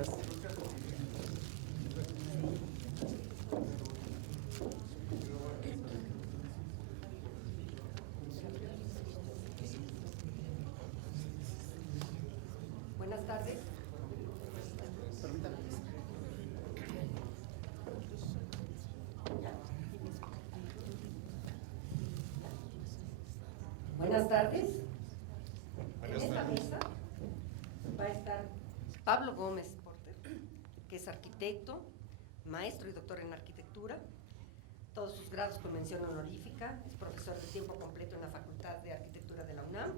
estás? Buenas tardes. Buenas tardes. En esta mesa va a estar Pablo Gómez Porter, que es arquitecto, maestro y doctor en arquitectura, todos sus grados con mención honorífica, es profesor de tiempo completo en la Facultad de Arquitectura de la UNAM,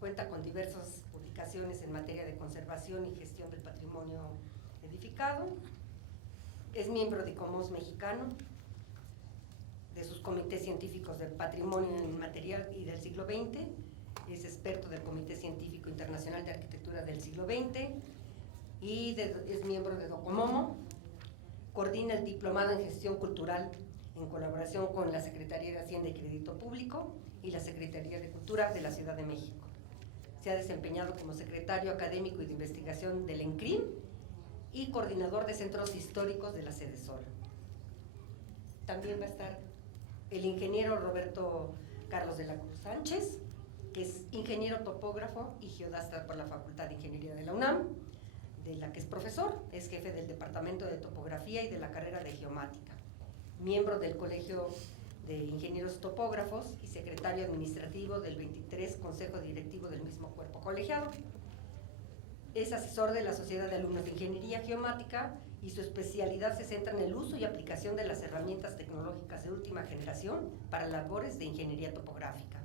cuenta con diversas publicaciones en materia de conservación y gestión del patrimonio edificado, es miembro de ICOMOS mexicano, de sus comités científicos del patrimonio inmaterial y del siglo XX, es experto del Comité Científico Internacional de Arquitectura del siglo XX y es miembro de DOCOMOMO, coordina el Diplomado en Gestión Cultural en colaboración con la Secretaría de Hacienda y Crédito Público y la Secretaría de Cultura de la Ciudad de México. Se ha desempeñado como secretario académico y de investigación del ENCRIM y coordinador de centros históricos de la Sede Sol. También va a estar el ingeniero Roberto Carlos de la Cruz Sánchez, que es ingeniero topógrafo y geodasta por la Facultad de Ingeniería de la UNAM, de la que es profesor, es jefe del Departamento de Topografía y de la carrera de Geomática, miembro del Colegio de Ingenieros Topógrafos y secretario administrativo del 23 Consejo Directivo del mismo cuerpo colegiado. Es asesor de la Sociedad de Alumnos de Ingeniería Geomática y su especialidad se centra en el uso y aplicación de las herramientas tecnológicas de última generación para labores de ingeniería topográfica.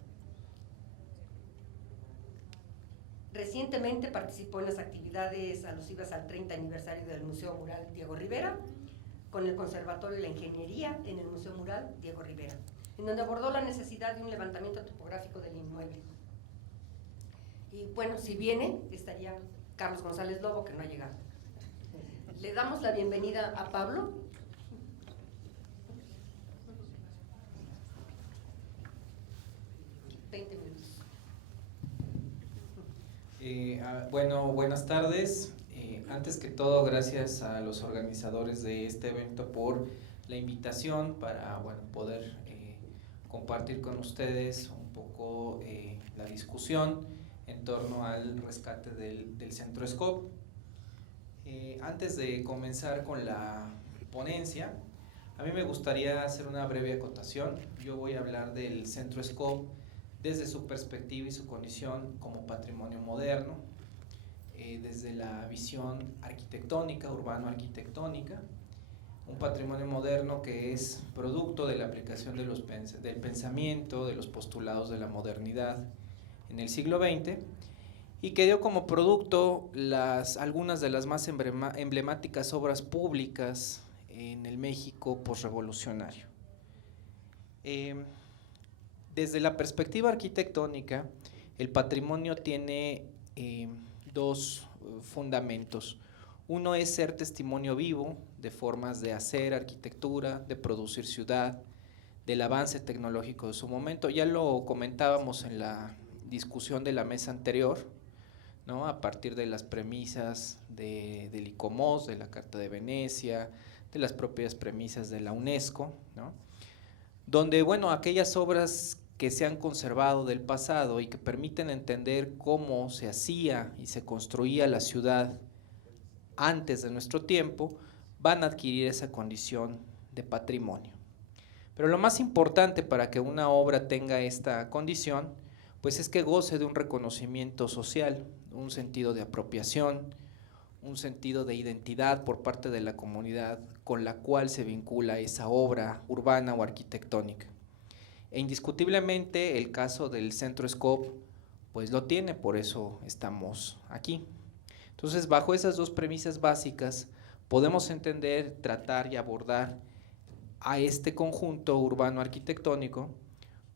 Recientemente participó en las actividades alusivas al 30 aniversario del Museo Mural Diego Rivera, con el Conservatorio de la Ingeniería en el Museo Mural Diego Rivera, en donde abordó la necesidad de un levantamiento topográfico del inmueble. Y bueno, si viene, estaría Carlos González Lobo, que no ha llegado. Le damos la bienvenida a Pablo. Bueno, buenas tardes. Antes que todo, gracias a los organizadores de este evento por la invitación para poder compartir con ustedes un poco la discusión en torno al rescate del Centro Scope. Antes de comenzar con la ponencia, a mí me gustaría hacer una breve acotación. Yo voy a hablar del Centro Scope desde su perspectiva y su condición como patrimonio moderno, desde la visión arquitectónica, urbano-arquitectónica, un patrimonio moderno que es producto de la aplicación de del pensamiento, de los postulados de la modernidad en el siglo XX, y que dio como producto algunas de las más emblemáticas obras públicas en el México posrevolucionario. Desde la perspectiva arquitectónica, el patrimonio tiene dos fundamentos. Uno es ser testimonio vivo de formas de hacer arquitectura, de producir ciudad, del avance tecnológico de su momento. Ya lo comentábamos en la discusión de la mesa anterior, ¿no? A partir de las premisas del ICOMOS, de la Carta de Venecia, de las propias premisas de la UNESCO, ¿no? Donde, aquellas obras que se han conservado del pasado y que permiten entender cómo se hacía y se construía la ciudad antes de nuestro tiempo, van a adquirir esa condición de patrimonio. Pero lo más importante para que una obra tenga esta condición, pues es que goce de un reconocimiento social, un sentido de apropiación, un sentido de identidad por parte de la comunidad con la cual se vincula esa obra urbana o arquitectónica. E indiscutiblemente el caso del Centro Scope pues lo tiene, por eso estamos aquí. Entonces, bajo esas dos premisas básicas podemos entender, tratar y abordar a este conjunto urbano arquitectónico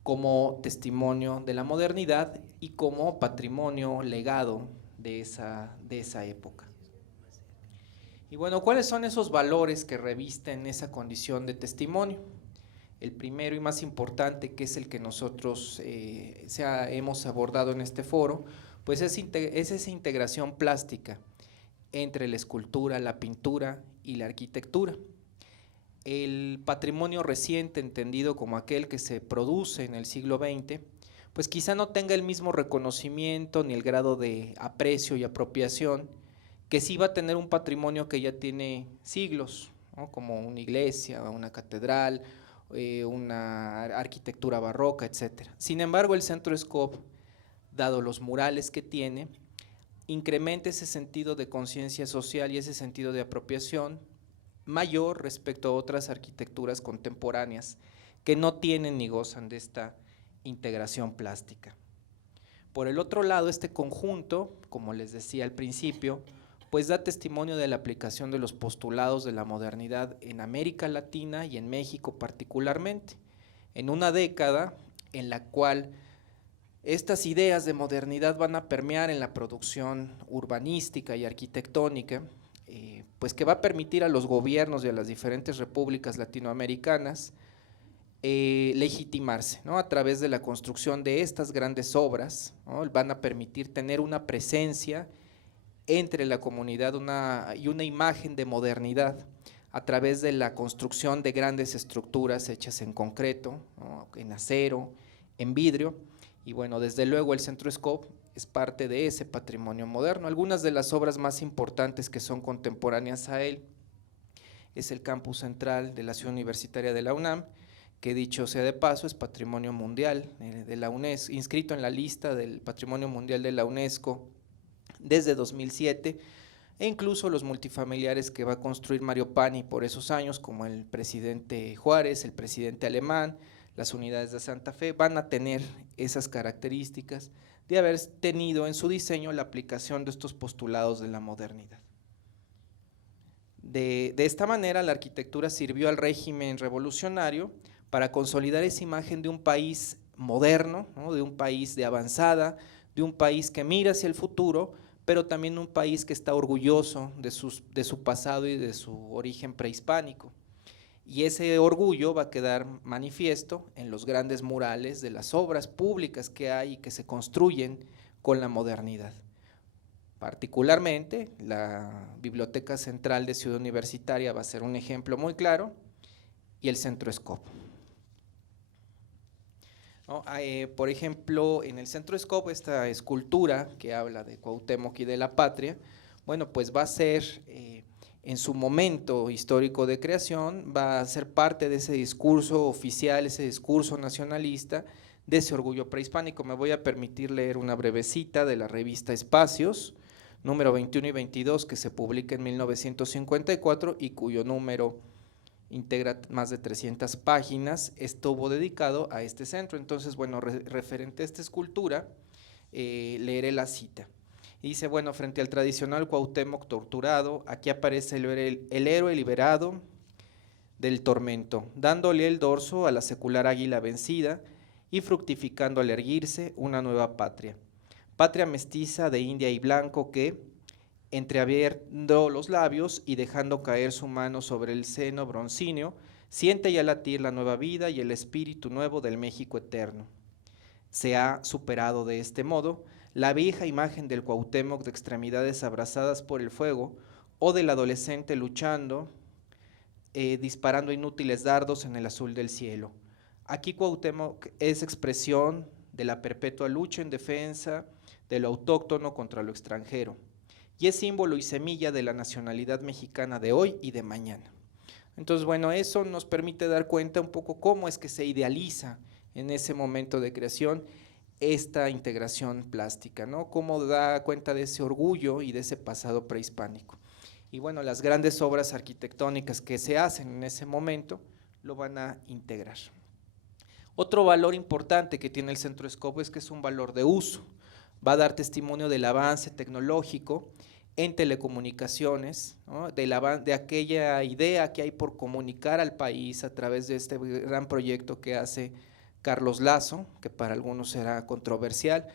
como testimonio de la modernidad y como patrimonio legado de esa época. Y ¿cuáles son esos valores que revisten esa condición de testimonio? El primero y más importante, que es el que nosotros hemos abordado en este foro, pues es esa integración plástica entre la escultura, la pintura y la arquitectura. El patrimonio reciente, entendido como aquel que se produce en el siglo XX, pues quizá no tenga el mismo reconocimiento ni el grado de aprecio y apropiación que sí va a tener un patrimonio que ya tiene siglos, ¿no? Como una iglesia, una catedral, una arquitectura barroca, etc. Sin embargo, el Centro Scope, dado los murales que tiene, incrementa ese sentido de conciencia social y ese sentido de apropiación mayor respecto a otras arquitecturas contemporáneas que no tienen ni gozan de esta integración plástica. Por el otro lado, este conjunto, como les decía al principio, pues da testimonio de la aplicación de los postulados de la modernidad en América Latina y en México particularmente, en una década en la cual estas ideas de modernidad van a permear en la producción urbanística y arquitectónica, pues que va a permitir a los gobiernos y a las diferentes repúblicas latinoamericanas legitimarse, ¿no? A través de la construcción de estas grandes obras, ¿no? Van a permitir tener una presencia entre la comunidad y una imagen de modernidad a través de la construcción de grandes estructuras hechas en concreto, ¿no? En acero, en vidrio, y bueno, desde luego el Centro Scope es parte de ese patrimonio moderno. Algunas de las obras más importantes que son contemporáneas a él es el campus central de la Ciudad Universitaria de la UNAM, que dicho sea de paso es patrimonio mundial de la UNESCO, inscrito en la lista del patrimonio mundial de la UNESCO desde 2007, e incluso los multifamiliares que va a construir Mario Pani por esos años, como el presidente Juárez, el presidente alemán, las unidades de Santa Fe, van a tener esas características de haber tenido en su diseño la aplicación de estos postulados de la modernidad. De esta manera, la arquitectura sirvió al régimen revolucionario para consolidar esa imagen de un país moderno, ¿no? De un país de avanzada, de un país que mira hacia el futuro, pero también un país que está orgulloso de su pasado y de su origen prehispánico. Y ese orgullo va a quedar manifiesto en los grandes murales de las obras públicas que hay y que se construyen con la modernidad. Particularmente, la Biblioteca Central de Ciudad Universitaria va a ser un ejemplo muy claro, y el Centro Scope. ¿No? Por ejemplo, en el Centro Scope, esta escultura que habla de Cuauhtémoc y de la patria, bueno, pues va a ser, en su momento histórico de creación, va a ser parte de ese discurso oficial, ese discurso nacionalista, de ese orgullo prehispánico. Me voy a permitir leer una breve cita de la revista Espacios, número 21 y 22, que se publica en 1954 y cuyo número integra más de 300 páginas, estuvo dedicado a este centro. Entonces, bueno, referente a esta escultura, leeré la cita. Y dice, bueno, frente al tradicional Cuauhtémoc torturado, aquí aparece el héroe liberado del tormento, dándole el dorso a la secular águila vencida y fructificando al erguirse una nueva patria. Patria mestiza de india y blanco que, entreabriendo los labios y dejando caer su mano sobre el seno broncíneo, siente ya latir la nueva vida y el espíritu nuevo del México eterno. Se ha superado de este modo la vieja imagen del Cuauhtémoc de extremidades abrazadas por el fuego o del adolescente luchando, disparando inútiles dardos en el azul del cielo. Aquí Cuauhtémoc es expresión de la perpetua lucha en defensa de lo autóctono contra lo extranjero, y es símbolo y semilla de la nacionalidad mexicana de hoy y de mañana. Entonces, bueno, eso nos permite dar cuenta un poco cómo es que se idealiza en ese momento de creación esta integración plástica, ¿no? Cómo da cuenta de ese orgullo y de ese pasado prehispánico. Y bueno, las grandes obras arquitectónicas que se hacen en ese momento lo van a integrar. Otro valor importante que tiene el Centro Scope es que es un valor de uso. Va a dar testimonio del avance tecnológico en telecomunicaciones, ¿no? De aquella idea que hay por comunicar al país a través de este gran proyecto que hace Carlos Lazo, que para algunos será controversial,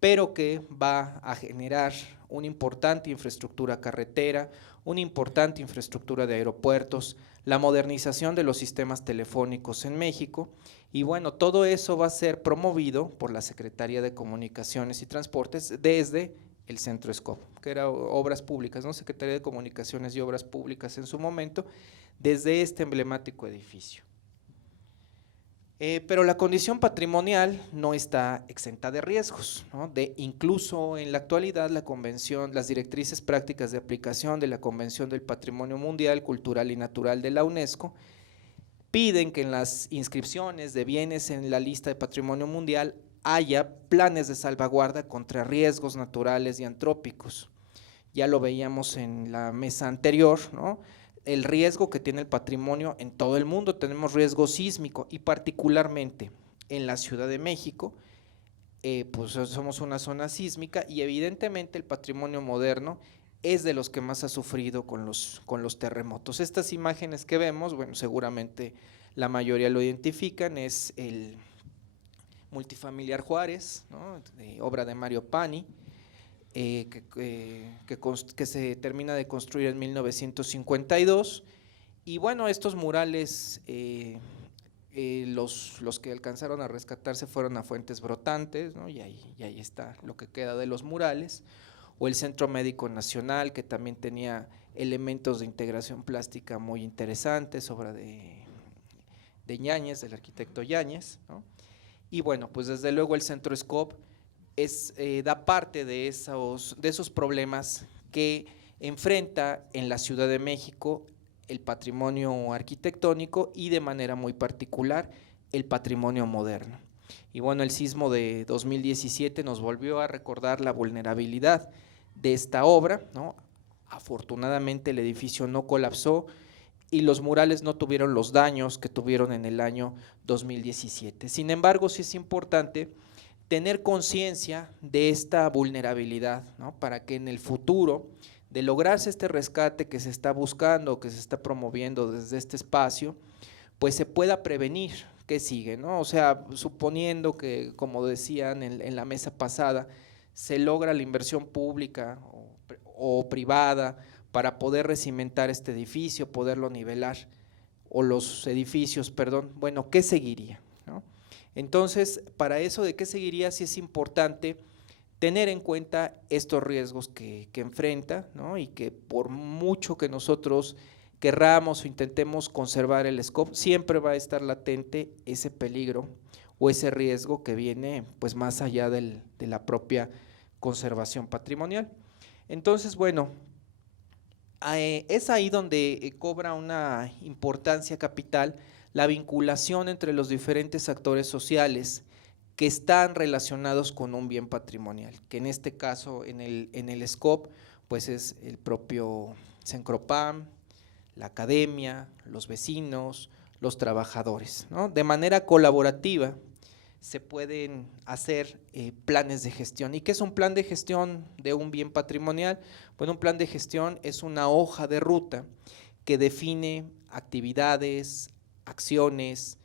pero que va a generar una importante infraestructura carretera, una importante infraestructura de aeropuertos, la modernización de los sistemas telefónicos en México, y bueno, todo eso va a ser promovido por la Secretaría de Comunicaciones y Transportes desde el Centro Escop, que era Obras Públicas, ¿no? Secretaría de Comunicaciones y Obras Públicas en su momento, desde este emblemático edificio. Pero la condición patrimonial no está exenta de riesgos, ¿no? Incluso en la actualidad la convención, las directrices prácticas de aplicación de la Convención del Patrimonio Mundial, Cultural y Natural de la UNESCO piden que en las inscripciones de bienes en la lista de patrimonio mundial haya planes de salvaguarda contra riesgos naturales y antrópicos. Ya lo veíamos en la mesa anterior, ¿no? El riesgo que tiene el patrimonio en todo el mundo, tenemos riesgo sísmico y particularmente en la Ciudad de México, pues somos una zona sísmica y evidentemente el patrimonio moderno es de los que más ha sufrido con los terremotos. Estas imágenes que vemos, bueno, seguramente la mayoría lo identifican, es el multifamiliar Juárez, ¿no? Obra de Mario Pani, que se termina de construir en 1952, y bueno, estos murales, los que alcanzaron a rescatarse fueron a Fuentes Brotantes, ¿no? y ahí está lo que queda de los murales, o el Centro Médico Nacional, que también tenía elementos de integración plástica muy interesantes, obra de Yáñez, del arquitecto Yáñez, ¿no? Y bueno, pues desde luego el Centro Escop da parte de esos problemas que enfrenta en la Ciudad de México el patrimonio arquitectónico y de manera muy particular el patrimonio moderno. Y bueno, el sismo de 2017 nos volvió a recordar la vulnerabilidad de esta obra, ¿no? Afortunadamente el edificio no colapsó y los murales no tuvieron los daños que tuvieron en el año 2017. Sin embargo, sí es importante tener conciencia de esta vulnerabilidad, ¿no? Para que en el futuro, de lograrse este rescate que se está buscando, que se está promoviendo desde este espacio, pues se pueda prevenir qué sigue, ¿no? O sea, suponiendo que, como decían en la mesa pasada, se logra la inversión pública o privada para poder recimentar este edificio, poderlo nivelar, o los edificios, perdón, bueno, ¿qué seguiría? ¿No? Entonces, para eso de qué seguiría, sí es importante tener en cuenta estos riesgos que enfrenta, ¿no? Y que por mucho que nosotros querramos o intentemos conservar el Escop, siempre va a estar latente ese peligro o ese riesgo que viene pues más allá de la propia conservación patrimonial. Entonces, bueno, es ahí donde cobra una importancia capital la vinculación entre los diferentes actores sociales que están relacionados con un bien patrimonial, que en este caso en el Escop pues es el propio Cencropam, la academia, los vecinos, los trabajadores, ¿no? De manera colaborativa se pueden hacer planes de gestión. ¿Y qué es un plan de gestión de un bien patrimonial? Bueno, un plan de gestión es una hoja de ruta que define actividades, acciones,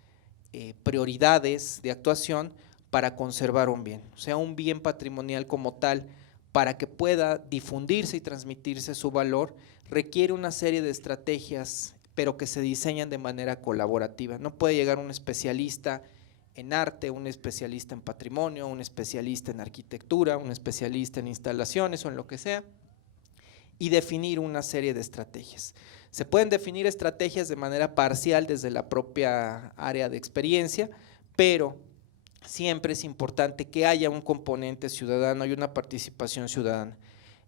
prioridades de actuación para conservar un bien, o sea, un bien patrimonial como tal, para que pueda difundirse y transmitirse su valor, requiere una serie de estrategias, pero que se diseñan de manera colaborativa. No puede llegar un especialista en arte, un especialista en patrimonio, un especialista en arquitectura, un especialista en instalaciones o en lo que sea, y definir una serie de estrategias. Se pueden definir estrategias de manera parcial desde la propia área de experiencia, pero siempre es importante que haya un componente ciudadano y una participación ciudadana.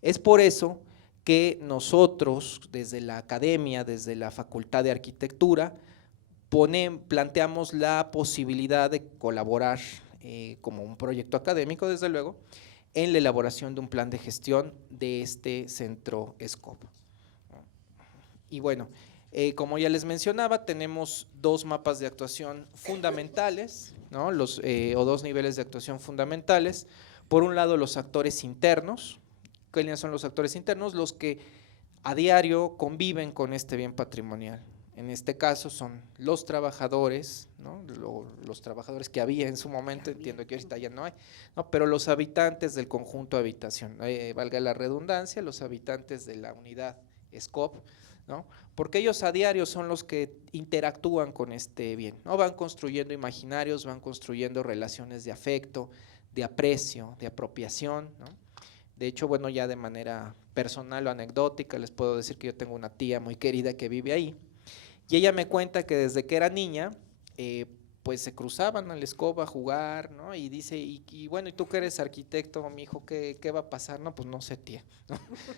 Es por eso que nosotros, desde la academia, desde la Facultad de Arquitectura, planteamos la posibilidad de colaborar como un proyecto académico, desde luego, en la elaboración de un plan de gestión de este Centro Escop. Y bueno, como ya les mencionaba, tenemos dos mapas de actuación fundamentales, ¿no? O dos niveles de actuación fundamentales. Por un lado, los actores internos. ¿Quiénes son los actores internos? Los que a diario conviven con este bien patrimonial. En este caso son los trabajadores, ¿no? Los trabajadores que había en su momento, entiendo que ahorita ya no hay, ¿no? Pero los habitantes del conjunto de habitación, valga la redundancia, los habitantes de la unidad Escop, ¿no? Porque ellos a diario son los que interactúan con este bien, ¿no? Van construyendo imaginarios, van construyendo relaciones de afecto, de aprecio, de apropiación, ¿no? De hecho, bueno, ya de manera personal o anecdótica, les puedo decir que yo tengo una tía muy querida que vive ahí, y ella me cuenta que desde que era niña, pues se cruzaban a la escoba a jugar, ¿no? Y dice, y bueno, ¿y tú que eres arquitecto, mi hijo, qué va a pasar? No, pues no sé, tía,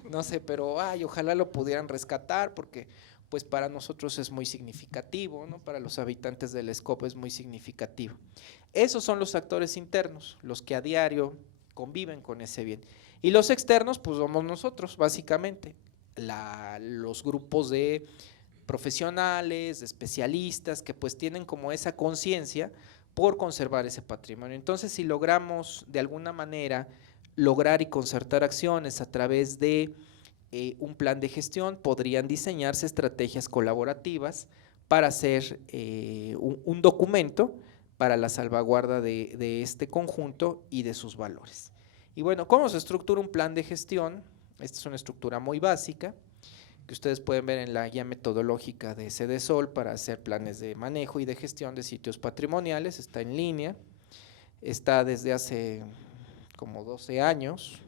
no sé, pero ojalá lo pudieran rescatar porque pues para nosotros es muy significativo, ¿no? Para los habitantes de la escoba es muy significativo. Esos son los actores internos, los que a diario conviven con ese bien. Y los externos, pues somos nosotros, básicamente, los grupos de profesionales, de especialistas, que pues tienen como esa conciencia por conservar ese patrimonio. Entonces, si logramos de alguna manera lograr y concertar acciones a través de un plan de gestión, podrían diseñarse estrategias colaborativas para hacer un documento para la salvaguarda de este conjunto y de sus valores. Y bueno, ¿cómo se estructura un plan de gestión? Esta es una estructura muy básica que ustedes pueden ver en la guía metodológica de CDSOL para hacer planes de manejo y de gestión de sitios patrimoniales. Está en línea, está desde hace como 12 años,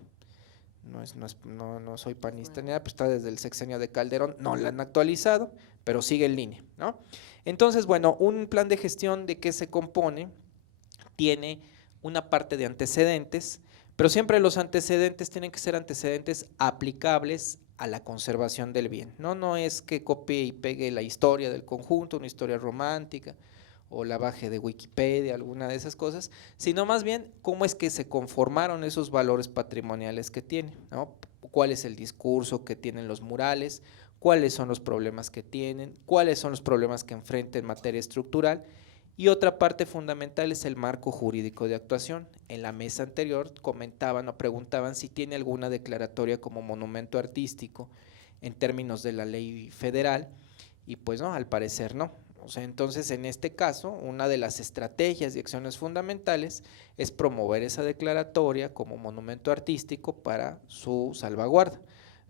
no soy panista ni nada, pero está desde el sexenio de Calderón, no la han actualizado, pero sigue en línea, ¿no? Entonces, bueno, un plan de gestión, ¿de qué se compone? Tiene una parte de antecedentes, pero siempre los antecedentes tienen que ser antecedentes aplicables a la conservación del bien, ¿no? No es que copie y pegue la historia del conjunto, una historia romántica, o la baje de Wikipedia, alguna de esas cosas, sino más bien cómo es que se conformaron esos valores patrimoniales que tiene, ¿no? Cuál es el discurso que tienen los murales, cuáles son los problemas que tienen, cuáles son los problemas que enfrentan en materia estructural. Y otra parte fundamental es el marco jurídico de actuación. En la mesa anterior comentaban o preguntaban si tiene alguna declaratoria como monumento artístico en términos de la ley federal, y pues no, al parecer no. O sea, entonces en este caso, una de las estrategias y acciones fundamentales es promover esa declaratoria como monumento artístico para su salvaguarda,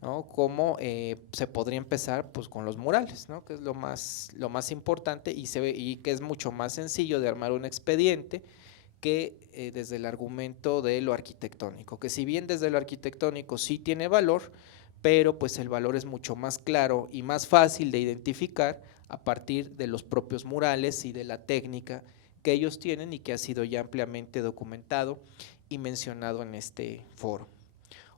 ¿no? Como se podría empezar pues con los murales, ¿no? Que es lo más importante y que es mucho más sencillo de armar un expediente que desde el argumento de lo arquitectónico, que si bien desde lo arquitectónico sí tiene valor, pero pues el valor es mucho más claro y más fácil de identificar a partir de los propios murales y de la técnica que ellos tienen y que ha sido ya ampliamente documentado y mencionado en este foro.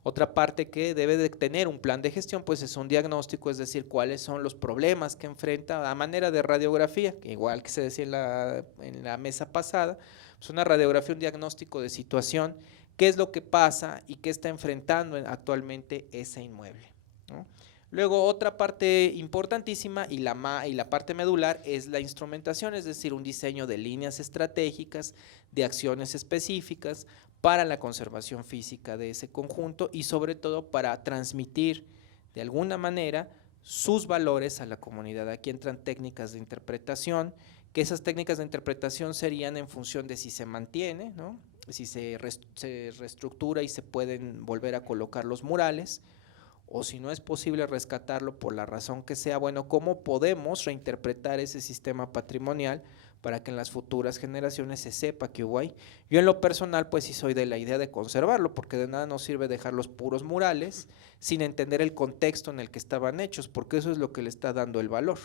Otra parte que debe de tener un plan de gestión pues es un diagnóstico, es decir, cuáles son los problemas que enfrenta a manera de radiografía, igual que se decía en la mesa pasada, pues una radiografía, un diagnóstico de situación, qué es lo que pasa y qué está enfrentando actualmente ese inmueble, ¿no? Luego otra parte importantísima y la parte medular es la instrumentación, es decir, un diseño de líneas estratégicas, de acciones específicas para la conservación física de ese conjunto y sobre todo para transmitir de alguna manera sus valores a la comunidad. Aquí entran técnicas de interpretación, que esas técnicas de interpretación serían en función de si se mantiene, ¿no? Si se reestructura y se pueden volver a colocar los murales, o si no es posible rescatarlo por la razón que sea, bueno, ¿cómo podemos reinterpretar ese sistema patrimonial para que en las futuras generaciones se sepa que hubo ahí? Yo en lo personal pues sí soy de la idea de conservarlo, porque de nada nos sirve dejar los puros murales sin entender el contexto en el que estaban hechos, porque eso es lo que le está dando el valor.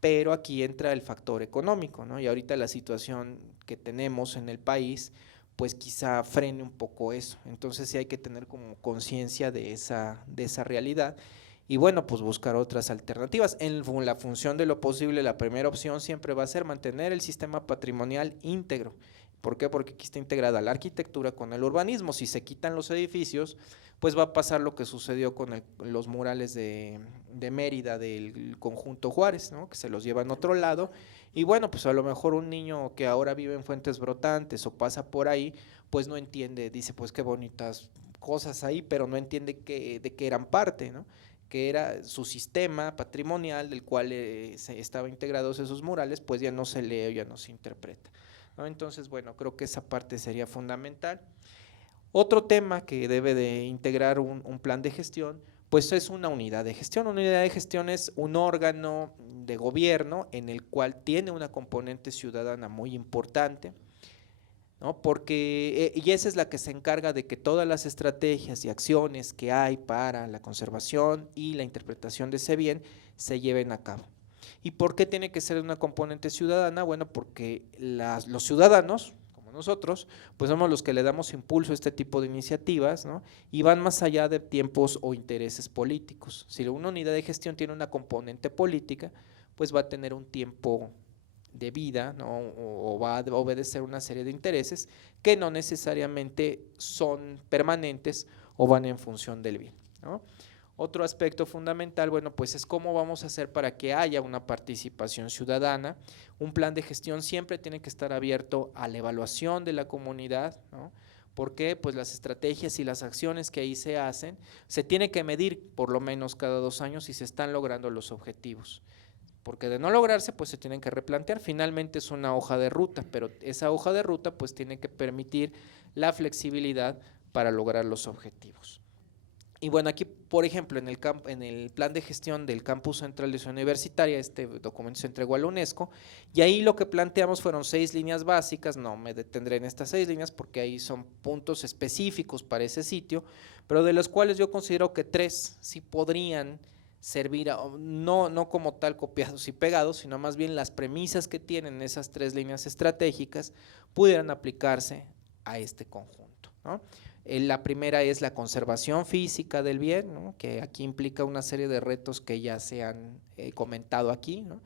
Pero aquí entra el factor económico, ¿no? Y ahorita la situación que tenemos en el país pues quizá frene un poco eso. Entonces sí hay que tener como conciencia de esa realidad y bueno, pues buscar otras alternativas. En la función de lo posible, la primera opción siempre va a ser mantener el sistema patrimonial íntegro. ¿Por qué? Porque aquí está integrada la arquitectura con el urbanismo. Si se quitan los edificios, pues va a pasar lo que sucedió con los murales de Mérida del conjunto Juárez, ¿no? Que se los llevan a otro lado. Y bueno, pues a lo mejor un niño que ahora vive en Fuentes Brotantes o pasa por ahí, pues no entiende, dice pues qué bonitas cosas ahí, pero no entiende de qué eran parte, ¿no? Que era su sistema patrimonial del cual estaban integrados esos murales, pues ya no se lee o ya no se interpreta, ¿no? Entonces, bueno, creo que esa parte sería fundamental. Otro tema que debe de integrar un plan de gestión, pues es una unidad de gestión. Una unidad de gestión es un órgano de gobierno en el cual tiene una componente ciudadana muy importante. ¿no? Porque, y esa es la que se encarga de que todas las estrategias y acciones que hay para la conservación y la interpretación de ese bien se lleven a cabo. ¿Y por qué tiene que ser una componente ciudadana? Bueno, porque los ciudadanos, como nosotros, pues somos los que le damos impulso a este tipo de iniciativas, ¿no? Y van más allá de tiempos o intereses políticos. Si una unidad de gestión tiene una componente política, pues va a tener un tiempo de vida, ¿no? o va a obedecer una serie de intereses que no necesariamente son permanentes o van en función del bien, ¿no? Otro aspecto fundamental, bueno, pues es cómo vamos a hacer para que haya una participación ciudadana. Un plan de gestión siempre tiene que estar abierto a la evaluación de la comunidad, ¿no? Porque pues las estrategias y las acciones que ahí se hacen, se tiene que medir por lo menos cada 2 años si se están logrando los objetivos. Porque de no lograrse, pues se tienen que replantear. Finalmente es una hoja de ruta, pero esa hoja de ruta pues tiene que permitir la flexibilidad para lograr los objetivos. Y bueno, aquí, por ejemplo, en el plan de gestión del campus central de Ciudad Universitaria, este documento se entregó a la UNESCO, y ahí lo que planteamos fueron 6 líneas básicas. No me detendré en estas 6 líneas porque ahí son puntos específicos para ese sitio, pero de los cuales yo considero que 3 sí podrían servir, no como tal copiados y pegados, sino más bien las premisas que tienen esas 3 líneas estratégicas pudieran aplicarse a este conjunto, ¿no? La primera es la conservación física del bien, ¿no? Que aquí implica una serie de retos que ya se han comentado aquí, ¿no?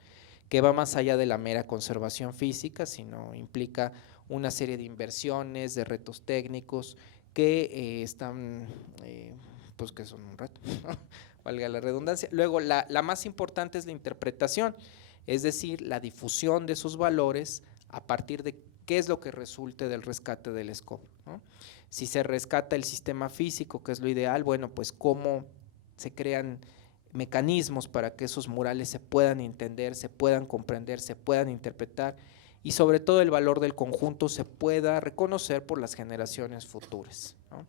Que va más allá de la mera conservación física, sino implica una serie de inversiones, de retos técnicos que están, pues que son un reto, ¿no? Valga la redundancia. Luego, la más importante es la interpretación, es decir, la difusión de esos valores a partir de qué es lo que resulte del rescate del SCOP, ¿no? Si se rescata el sistema físico, que es lo ideal, bueno, pues cómo se crean mecanismos para que esos murales se puedan entender, se puedan comprender, se puedan interpretar y sobre todo el valor del conjunto se pueda reconocer por las generaciones futuras, ¿no?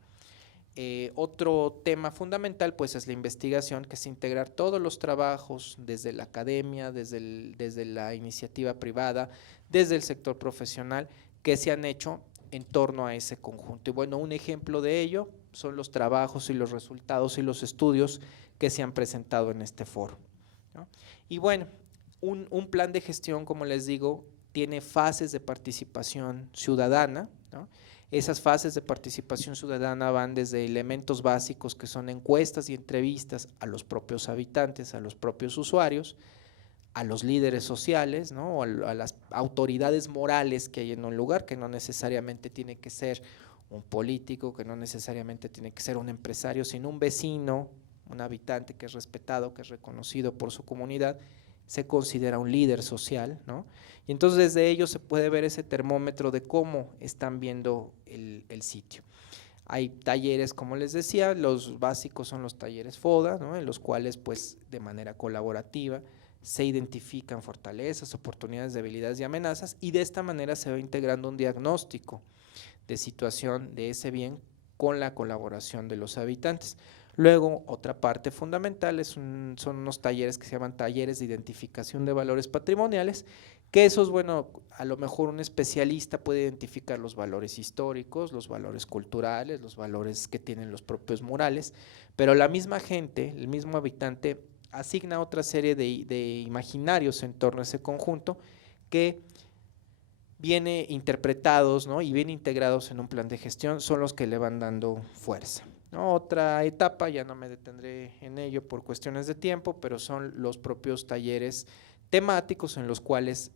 Otro tema fundamental pues es la investigación, que es integrar todos los trabajos desde la academia, desde la iniciativa privada, desde el sector profesional que se han hecho en torno a ese conjunto. Y bueno, un ejemplo de ello son los trabajos y los resultados y los estudios que se han presentado en este foro, ¿no? Y bueno, un plan de gestión, como les digo, tiene fases de participación ciudadana, ¿no? Esas fases de participación ciudadana van desde elementos básicos que son encuestas y entrevistas a los propios habitantes, a los propios usuarios, a los líderes sociales, ¿no? O a las autoridades morales que hay en un lugar, que no necesariamente tiene que ser un político, que no necesariamente tiene que ser un empresario, sino un vecino, un habitante que es respetado, que es reconocido por su comunidad, se considera un líder social, ¿no? Y entonces desde ellos se puede ver ese termómetro de cómo están viendo el sitio. Hay talleres, como les decía, los básicos son los talleres FODA, ¿no? En los cuales pues de manera colaborativa se identifican fortalezas, oportunidades, debilidades y amenazas, y de esta manera se va integrando un diagnóstico de situación de ese bien con la colaboración de los habitantes. Luego, otra parte fundamental son unos talleres que se llaman talleres de identificación de valores patrimoniales, que esos, bueno, a lo mejor un especialista puede identificar los valores históricos, los valores culturales, los valores que tienen los propios murales, pero la misma gente, el mismo habitante, asigna otra serie de imaginarios en torno a ese conjunto que viene interpretados, ¿no? Y bien integrados en un plan de gestión, son los que le van dando fuerza, ¿no? Otra etapa, ya no me detendré en ello por cuestiones de tiempo, pero son los propios talleres temáticos en los cuales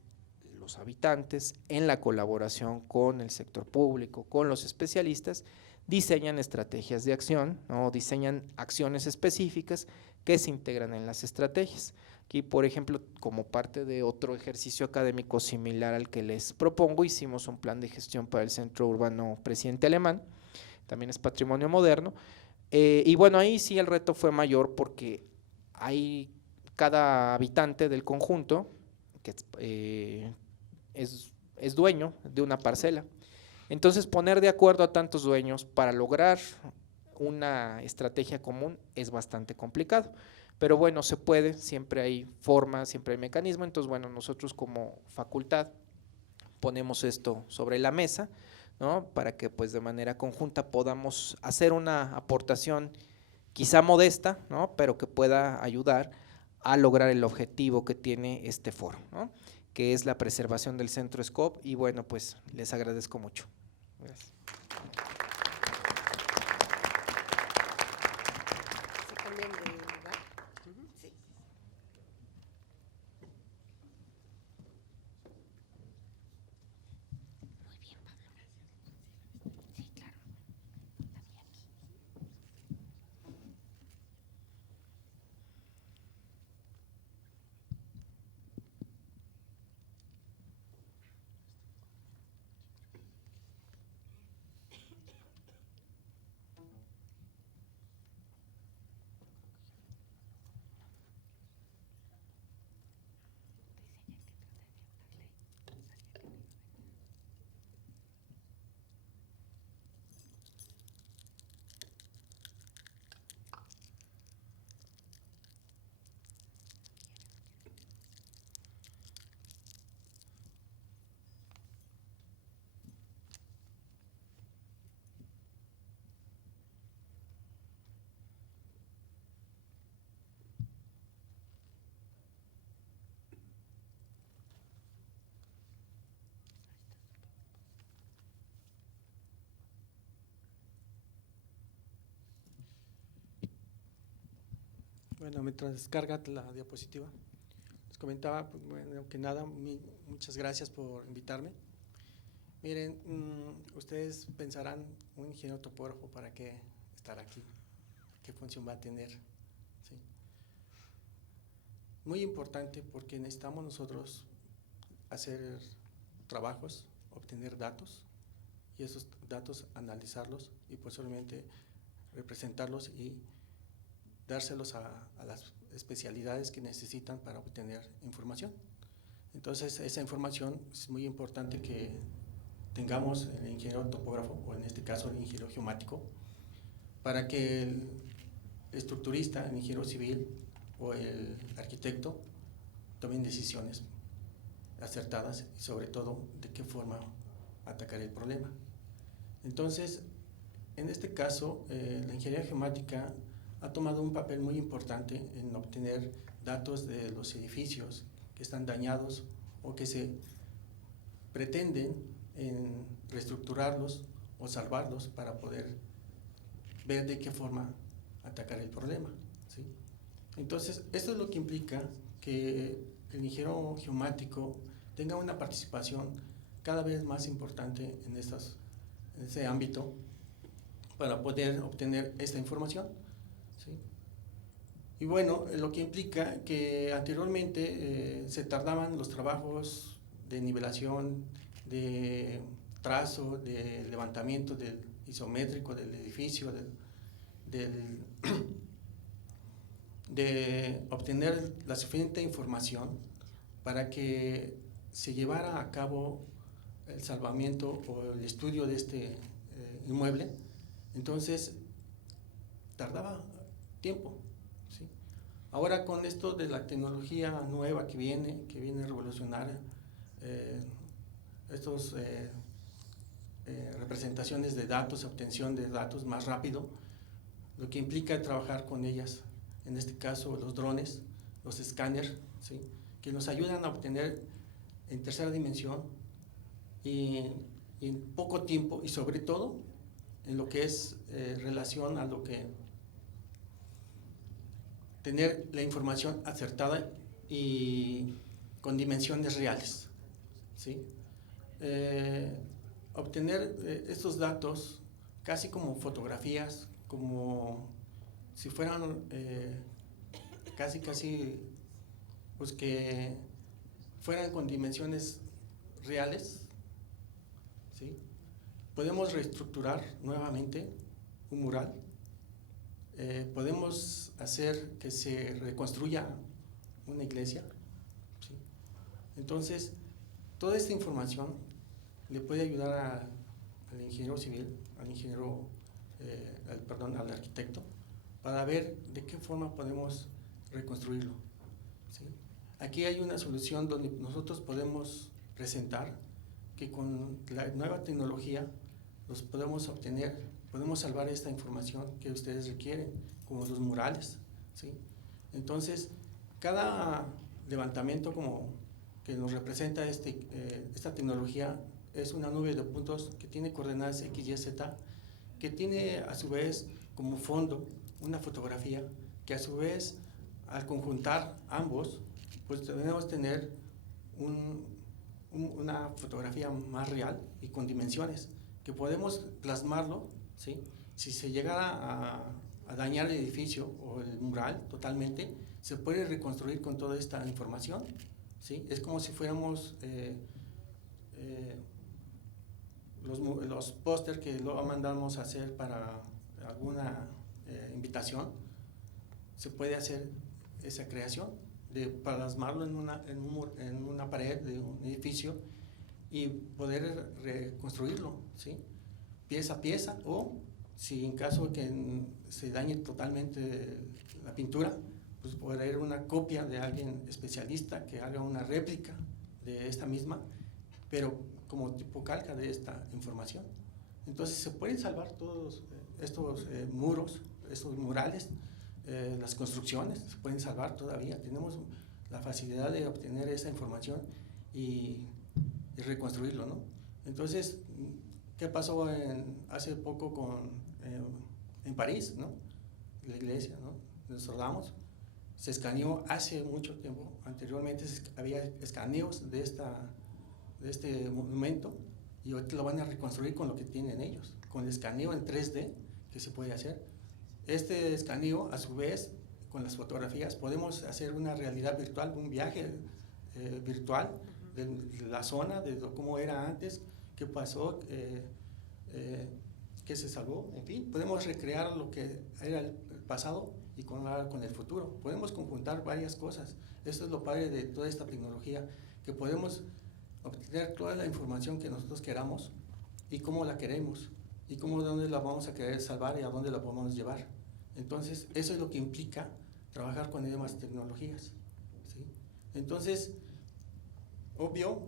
los habitantes, en la colaboración con el sector público, con los especialistas, diseñan estrategias de acción, ¿no? Diseñan acciones específicas que se integran en las estrategias. Aquí, por ejemplo, como parte de otro ejercicio académico similar al que les propongo, hicimos un plan de gestión para el Centro Urbano Presidente Alemán, también es patrimonio moderno, y bueno, ahí sí el reto fue mayor porque hay cada habitante del conjunto que es dueño de una parcela. Entonces, poner de acuerdo a tantos dueños para lograr una estrategia común es bastante complicado, pero bueno, se puede, siempre hay forma, siempre hay mecanismo. Entonces bueno, nosotros como facultad ponemos esto sobre la mesa, ¿no? Para que pues de manera conjunta podamos hacer una aportación quizá modesta, ¿no? Pero que pueda ayudar a lograr el objetivo que tiene este foro, ¿no? Que es la preservación del Centro SCOP, y bueno, pues les agradezco mucho. Gracias. ¿Se cambian de lugar? Sí. Muy bien, Pablo. Sí, claro. Bueno, mientras descarga la diapositiva, les comentaba, pues, bueno, que nada, muchas gracias por invitarme. Miren, ustedes pensarán, un ingeniero topógrafo, ¿para qué estar aquí? ¿Qué función va a tener? ¿Sí? Muy importante, porque necesitamos nosotros hacer trabajos, obtener datos, y esos datos analizarlos y posteriormente representarlos y dárselos a las especialidades que necesitan para obtener información. Entonces, esa información es muy importante que tengamos el ingeniero topógrafo, o en este caso el ingeniero geomático, para que el estructurista, el ingeniero civil o el arquitecto tomen decisiones acertadas y sobre todo de qué forma atacar el problema. Entonces, en este caso, la ingeniería geomática ha tomado un papel muy importante en obtener datos de los edificios que están dañados o que se pretenden en reestructurarlos o salvarlos para poder ver de qué forma atacar el problema, ¿sí? Entonces, esto es lo que implica que el ingeniero geomático tenga una participación cada vez más importante en ese ámbito para poder obtener esta información, ¿sí? Y bueno, lo que implica que anteriormente se tardaban los trabajos de nivelación, de trazo, de levantamiento del isométrico del edificio, de obtener la suficiente información para que se llevara a cabo el salvamiento o el estudio de este inmueble. Entonces, tardaba tiempo, ¿sí? Ahora, con esto de la tecnología nueva que viene a revolucionar estos representaciones de datos, obtención de datos más rápido, lo que implica trabajar con ellas, en este caso los drones, los escáneres, ¿sí? Que nos ayudan a obtener en tercera dimensión y en poco tiempo, y sobre todo en lo que es relación a lo que tener la información acertada y con dimensiones reales, ¿sí? Obtener estos datos casi como fotografías, como si fueran casi pues que fueran con dimensiones reales, ¿sí? Podemos reestructurar nuevamente un mural, podemos hacer que se reconstruya una iglesia, ¿sí? Entonces, toda esta información le puede ayudar al ingeniero civil, al ingeniero, al arquitecto, para ver de qué forma podemos reconstruirlo, ¿sí? Aquí hay una solución donde nosotros podemos presentar que con la nueva tecnología los podemos obtener, podemos salvar esta información que ustedes requieren, como los murales, ¿sí? Entonces, cada levantamiento como que nos representa esta tecnología es una nube de puntos que tiene coordenadas X, Y, Z, que tiene a su vez como fondo una fotografía que a su vez al conjuntar ambos pues debemos tener una fotografía más real y con dimensiones que podemos plasmarlo, ¿sí? Si se llegara a dañar el edificio o el mural totalmente, se puede reconstruir con toda esta información, ¿sí? Es como si fuéramos los póster que luego mandamos a hacer para alguna invitación, se puede hacer esa creación de plasmarlo en una pared de un edificio y poder reconstruirlo, ¿sí? Pieza a pieza, o si en caso que se dañe totalmente la pintura, pues poder una copia de alguien especialista que haga una réplica de esta misma, pero como tipo calca de esta información. Entonces se pueden salvar todos estos muros, estos murales, las construcciones se pueden salvar todavía. Tenemos la facilidad de obtener esa información y reconstruirlo, ¿no? Entonces, ¿qué pasó hace poco en París, ¿no? La iglesia, ¿no? Notre Dame se escaneó hace mucho tiempo. Anteriormente había escaneos de este monumento y ahorita lo van a reconstruir con lo que tienen ellos, con el escaneo en 3D que se puede hacer. Este escaneo, a su vez, con las fotografías, podemos hacer una realidad virtual, un viaje virtual de la zona, de cómo era antes, qué pasó, qué se salvó, en fin, podemos recrear lo que era el pasado y con el futuro. Podemos conjuntar varias cosas. Esto es lo padre de toda esta tecnología, que podemos obtener toda la información que nosotros queramos y cómo la queremos y dónde la vamos a querer salvar y a dónde la podemos llevar. Entonces, eso es lo que implica trabajar con nuevas tecnologías, ¿sí? Entonces, obvio,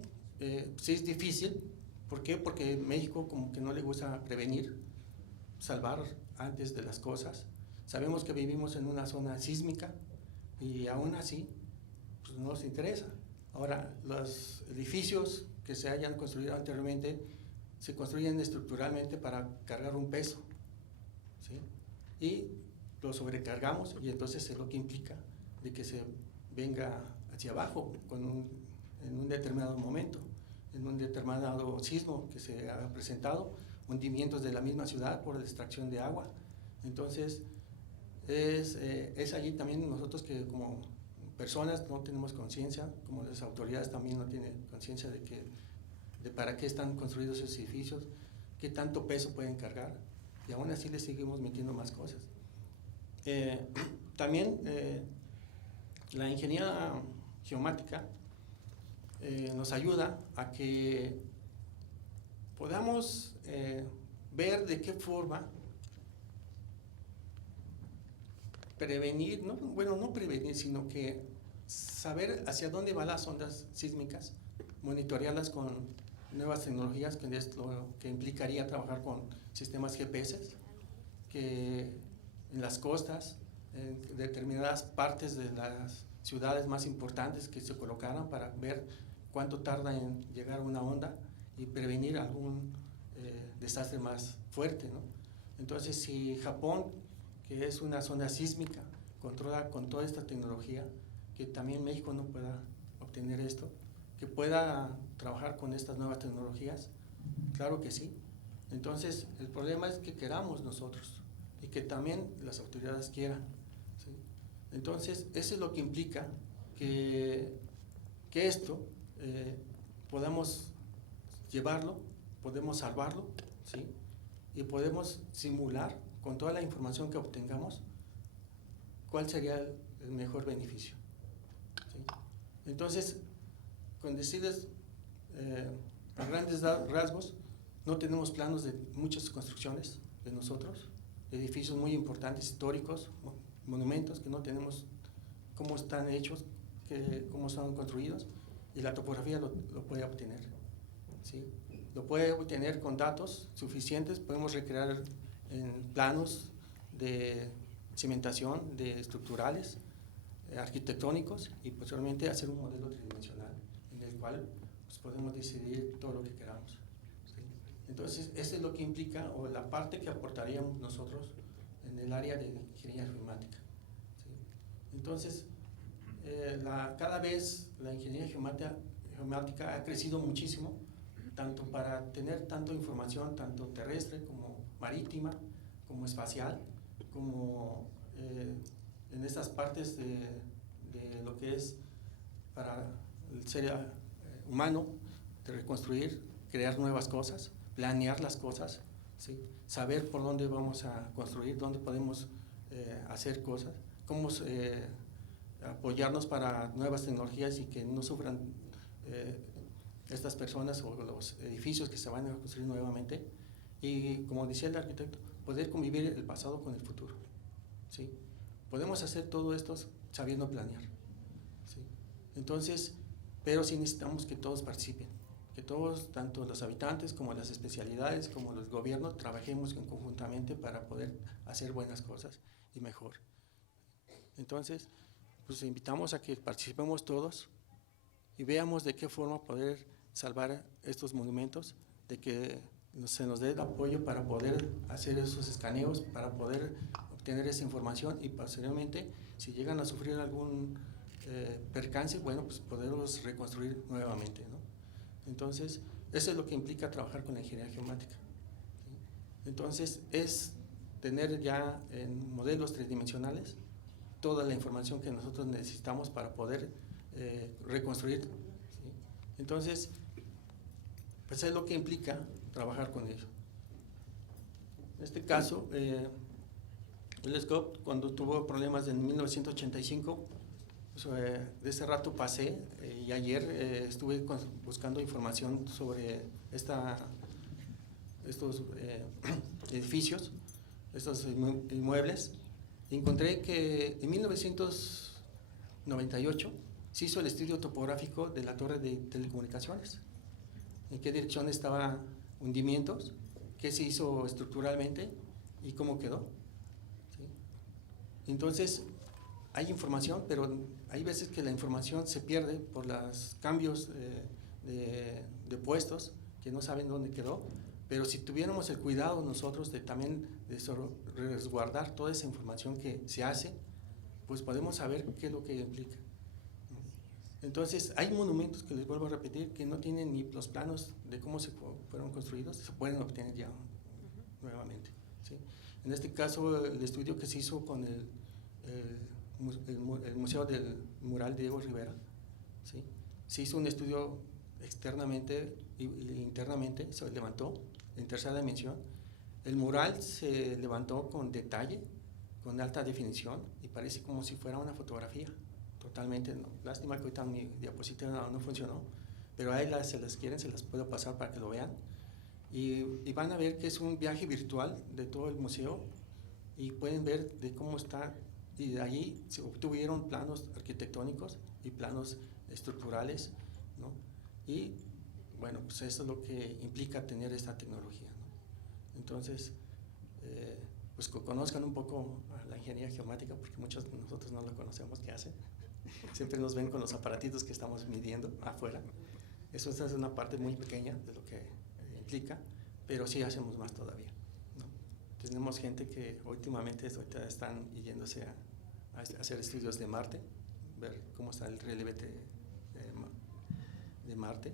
sí es difícil. ¿Por qué? Porque México como que no le gusta prevenir, salvar antes de las cosas. Sabemos que vivimos en una zona sísmica y aún así pues no nos interesa. Ahora, los edificios que se hayan construido anteriormente se construyen estructuralmente para cargar un peso, ¿sí? Y lo sobrecargamos y entonces es lo que implica de que se venga hacia abajo en un determinado momento, en un determinado sismo que se ha presentado, hundimientos de la misma ciudad por la extracción de agua. Entonces, es allí también nosotros que como personas no tenemos conciencia, como las autoridades también no tienen conciencia de para qué están construidos esos edificios, qué tanto peso pueden cargar, y aún así les seguimos metiendo más cosas. También la ingeniería geomática nos ayuda a que podamos ver de qué forma prevenir, no prevenir, sino que saber hacia dónde van las ondas sísmicas, monitorearlas con nuevas tecnologías, que es lo que implicaría trabajar con sistemas GPS, que en las costas, en determinadas partes de las ciudades más importantes, que se colocaran para ver cuánto tarda en llegar una onda y prevenir algún desastre más fuerte, ¿no? Entonces, si Japón, que es una zona sísmica, controla con toda esta tecnología, que también México no pueda obtener esto, que pueda trabajar con estas nuevas tecnologías, claro que sí. Entonces, el problema es que queramos nosotros y que también las autoridades quieran, ¿sí? Entonces, eso es lo que implica que esto podamos llevarlo, podemos salvarlo, ¿sí? Y podemos simular con toda la información que obtengamos cuál sería el mejor beneficio, ¿sí? Entonces, con decirles a grandes rasgos, no tenemos planos de muchas construcciones de nosotros, edificios muy importantes, históricos, monumentos que no tenemos cómo están hechos, cómo son construidos, y la topografía lo puede obtener, ¿sí? lo puede obtener con datos suficientes, podemos recrear en planos de cimentación, de estructurales, arquitectónicos, y posteriormente hacer un modelo tridimensional en el cual pues, podemos decidir todo lo que queramos. ¿Sí? Entonces, eso es lo que implica, o la parte que aportaríamos nosotros en el área de ingeniería geomática. ¿Sí? Entonces, cada vez la ingeniería geomática ha crecido muchísimo, tanto para tener tanto información, tanto terrestre como marítima, como espacial, como en estas partes de lo que es para el ser humano, de reconstruir, crear nuevas cosas, planear las cosas, ¿sí? Saber por dónde vamos a construir, dónde podemos hacer cosas, cómo apoyarnos para nuevas tecnologías y que no sufran estas personas o los edificios que se van a construir nuevamente. Y como decía el arquitecto, poder convivir el pasado con el futuro. ¿Sí? Podemos hacer todo esto sabiendo planear. ¿Sí? Entonces, pero sí necesitamos que todos participen, que todos, tanto los habitantes como las especialidades, como los gobiernos, trabajemos conjuntamente para poder hacer buenas cosas y mejor. Entonces, pues invitamos a que participemos todos y veamos de qué forma poder salvar estos monumentos, de que se nos dé el apoyo para poder hacer esos escaneos, para poder obtener esa información y posteriormente, si llegan a sufrir algún percance, bueno, pues poderlos reconstruir nuevamente, ¿no? Entonces, eso es lo que implica trabajar con la ingeniería geomática. ¿Sí? Entonces, es tener ya en modelos tridimensionales toda la información que nosotros necesitamos para poder reconstruir. ¿Sí? Entonces, pues es lo que implica trabajar con ello. En este caso, el SCOP, cuando tuvo problemas en 1985, pues, de ese rato pasé y ayer estuve buscando información sobre estos edificios, estos inmuebles, y encontré que en 1998 se hizo el estudio topográfico de la torre de telecomunicaciones, en qué dirección estaban hundimientos, qué se hizo estructuralmente y cómo quedó. ¿Sí? Entonces, hay información, pero hay veces que la información se pierde por los cambios de puestos, que no saben dónde quedó, pero si tuviéramos el cuidado nosotros de también de resguardar toda esa información que se hace, pues podemos saber qué es lo que implica. Entonces, hay monumentos que les vuelvo a repetir que no tienen ni los planos de cómo se fueron construidos, se pueden obtener ya nuevamente. ¿Sí? En este caso, el estudio que se hizo con el Museo del Mural Diego Rivera, ¿sí? Se hizo un estudio externamente e internamente, se levantó en tercera dimensión. El mural se levantó con detalle, con alta definición y parece como si fuera una fotografía. Totalmente, no. Lástima que ahorita mi diapositiva no funcionó, pero ahí se las quieren, se las puedo pasar para que lo vean. Y van a ver que es un viaje virtual de todo el museo y pueden ver de cómo está, y de allí se obtuvieron planos arquitectónicos y planos estructurales, ¿no? Y bueno, pues eso es lo que implica tener esta tecnología, ¿no? Entonces, pues conozcan un poco a la ingeniería geomática, porque muchos de nosotros no lo conocemos qué hacen. Siempre nos ven con los aparatitos que estamos midiendo afuera. Eso es una parte muy pequeña de lo que implica, pero sí hacemos más todavía, ¿no? Tenemos gente que últimamente están yéndose a hacer estudios de Marte, ver cómo está el relieve de Marte,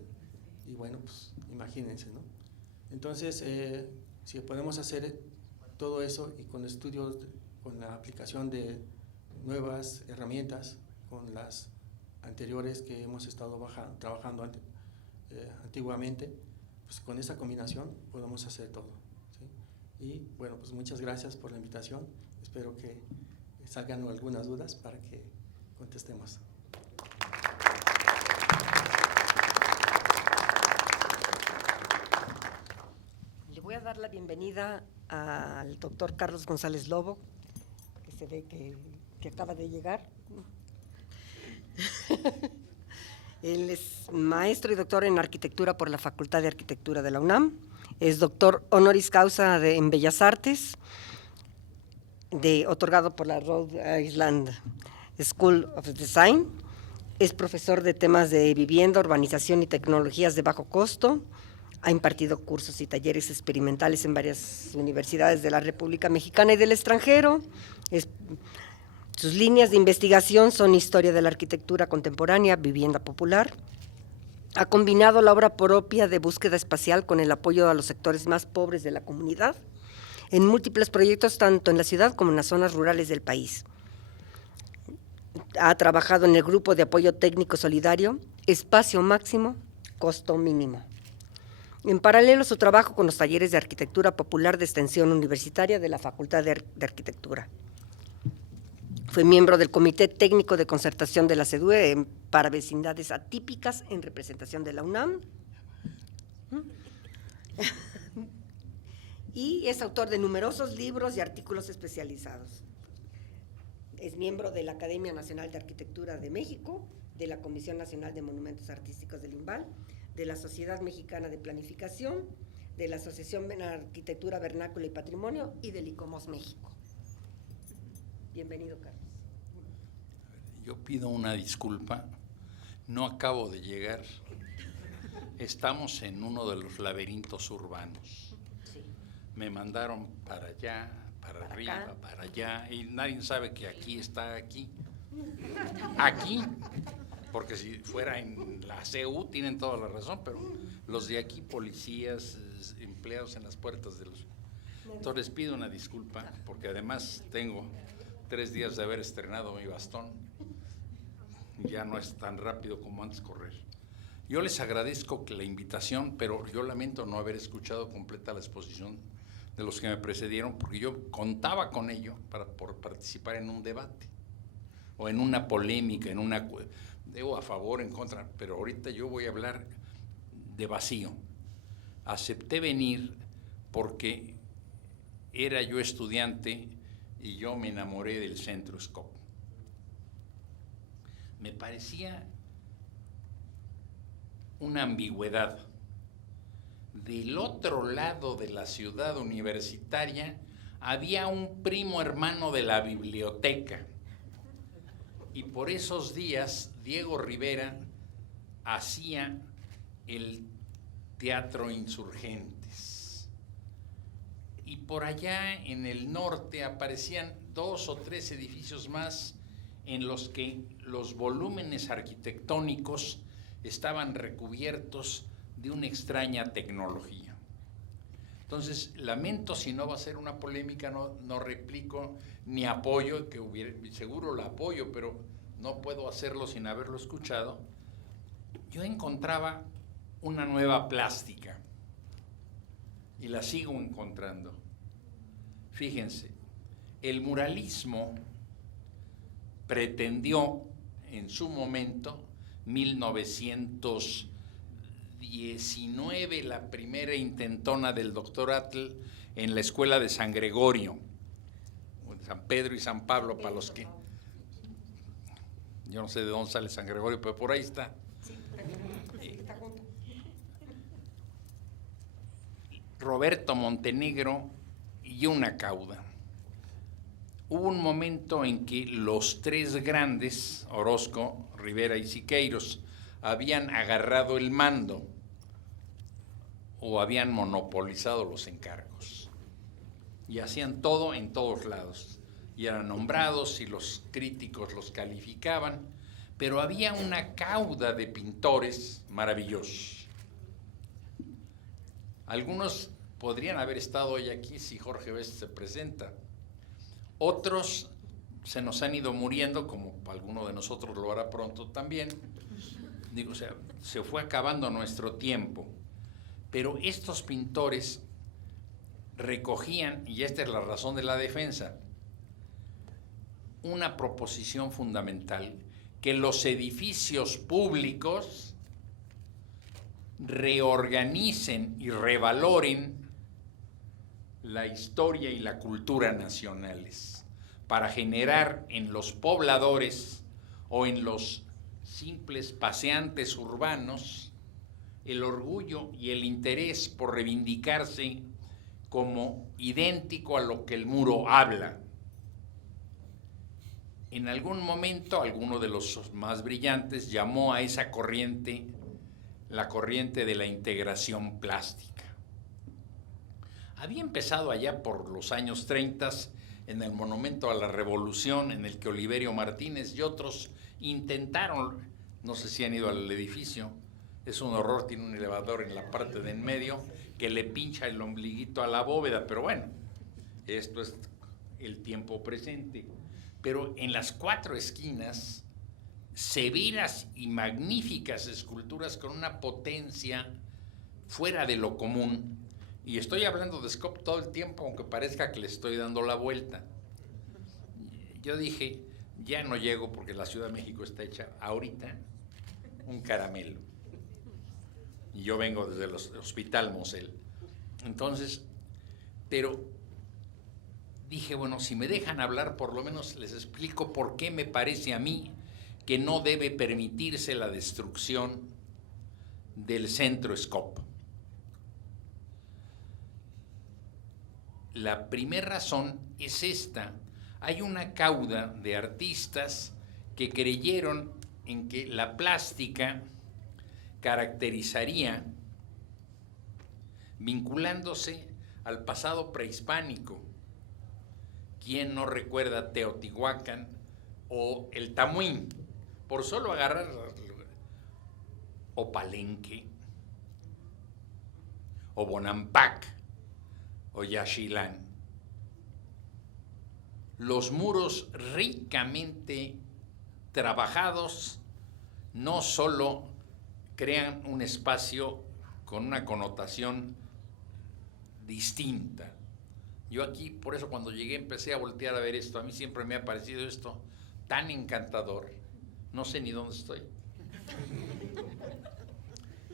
y bueno, pues imagínense, ¿no? Entonces, si podemos hacer todo eso y con estudios, con la aplicación de nuevas herramientas, con las anteriores que hemos estado trabajando antiguamente, pues con esa combinación podemos hacer todo, ¿sí? Y bueno, pues muchas gracias por la invitación, espero que salgan algunas dudas para que contestemos. Le voy a dar la bienvenida al doctor Carlos González Lobo, que se ve que acaba de llegar. Él es maestro y doctor en arquitectura por la Facultad de Arquitectura de la UNAM. Es doctor honoris causa en Bellas Artes, otorgado por la Rhode Island School of Design. Es profesor de temas de vivienda, urbanización y tecnologías de bajo costo. Ha impartido cursos y talleres experimentales en varias universidades de la República Mexicana y del extranjero. Sus líneas de investigación son historia de la arquitectura contemporánea, vivienda popular. Ha combinado la obra propia de búsqueda espacial con el apoyo a los sectores más pobres de la comunidad en múltiples proyectos, tanto en la ciudad como en las zonas rurales del país. Ha trabajado en el grupo de apoyo técnico solidario, espacio máximo, costo mínimo. En paralelo, su trabajo con los talleres de arquitectura popular de extensión universitaria de la Facultad de Arquitectura. Fue miembro del Comité Técnico de Concertación de la CEDUE para vecindades atípicas en representación de la UNAM. Y es autor de numerosos libros y artículos especializados. Es miembro de la Academia Nacional de Arquitectura de México, de la Comisión Nacional de Monumentos Artísticos del INVAL, de la Sociedad Mexicana de Planificación, de la Asociación de Arquitectura Vernácula y Patrimonio y del ICOMOS México. Bienvenido, Carlos. Yo pido una disculpa, no acabo de llegar. Estamos en uno de los laberintos urbanos. Sí. Me mandaron para allá, para arriba, acá, para allá, y nadie sabe que aquí está aquí. Aquí, porque si fuera en la CU tienen toda la razón, pero los de aquí, policías, empleados en las puertas de los... Entonces pido una disculpa, porque además tengo 3 días de haber estrenado mi bastón. Ya no es tan rápido como antes correr. Yo les agradezco la invitación, pero yo lamento no haber escuchado completa la exposición de los que me precedieron, porque yo contaba con ello por participar en un debate o en una polémica, a favor, en contra, pero ahorita yo voy a hablar de vacío. Acepté venir porque era yo estudiante y yo me enamoré del Centro Scope. Me parecía una ambigüedad. Del otro lado de la ciudad universitaria había un primo hermano de la biblioteca. Y por esos días Diego Rivera hacía el Teatro Insurgentes. Y por allá en el norte aparecían 2 o 3 edificios más en los que los volúmenes arquitectónicos estaban recubiertos de una extraña tecnología. Entonces, lamento si no va a ser una polémica, no replico ni apoyo, seguro la apoyo, pero no puedo hacerlo sin haberlo escuchado. Yo encontraba una nueva plástica y la sigo encontrando. Fíjense, el muralismo pretendió en su momento, 1919, la primera intentona del doctor Atl en la escuela de San Gregorio, San Pedro y San Pablo, para los que... Yo no sé de dónde sale San Gregorio, pero por ahí está. Sí, está junto. Roberto Montenegro y una cauda. Hubo un momento en que los 3 grandes, Orozco, Rivera y Siqueiros, habían agarrado el mando o habían monopolizado los encargos y hacían todo en todos lados y eran nombrados y los críticos los calificaban, pero había una cauda de pintores maravillosos. Algunos podrían haber estado hoy aquí si Jorge Best se presenta. Otros se nos han ido muriendo, como alguno de nosotros lo hará pronto también. Digo, o sea, se fue acabando nuestro tiempo. Pero estos pintores recogían, y esta es la razón de la defensa, una proposición fundamental, que los edificios públicos reorganicen y revaloren la historia y la cultura nacionales para generar en los pobladores o en los simples paseantes urbanos el orgullo y el interés por reivindicarse como idéntico a lo que el muro habla. En algún momento, alguno de los más brillantes llamó a esa corriente la corriente de la integración plástica. Había empezado allá por los años 30 en el Monumento a la Revolución, en el que Oliverio Martínez y otros intentaron, no sé si han ido al edificio, es un horror, tiene un elevador en la parte de en medio que le pincha el ombliguito a la bóveda, pero bueno, esto es el tiempo presente. Pero en las 4 esquinas, severas y magníficas esculturas con una potencia fuera de lo común, y estoy hablando de Scop todo el tiempo, aunque parezca que le estoy dando la vuelta. Yo dije, ya no llego porque la Ciudad de México está hecha ahorita un caramelo. Y yo vengo desde el Hospital Mosel. Entonces, pero dije, bueno, si me dejan hablar, por lo menos les explico por qué me parece a mí que no debe permitirse la destrucción del Centro Scop. La primera razón es esta. Hay una cauda de artistas que creyeron en que la plástica caracterizaría vinculándose al pasado prehispánico. ¿Quién no recuerda Teotihuacán o el Tamuín? Por solo agarrar, o Palenque, o Bonampak, o Yaxchilán. Los muros ricamente trabajados no solo crean un espacio con una connotación distinta. Yo aquí, por eso cuando llegué empecé a voltear a ver esto. A mí siempre me ha parecido esto tan encantador. No sé ni dónde estoy.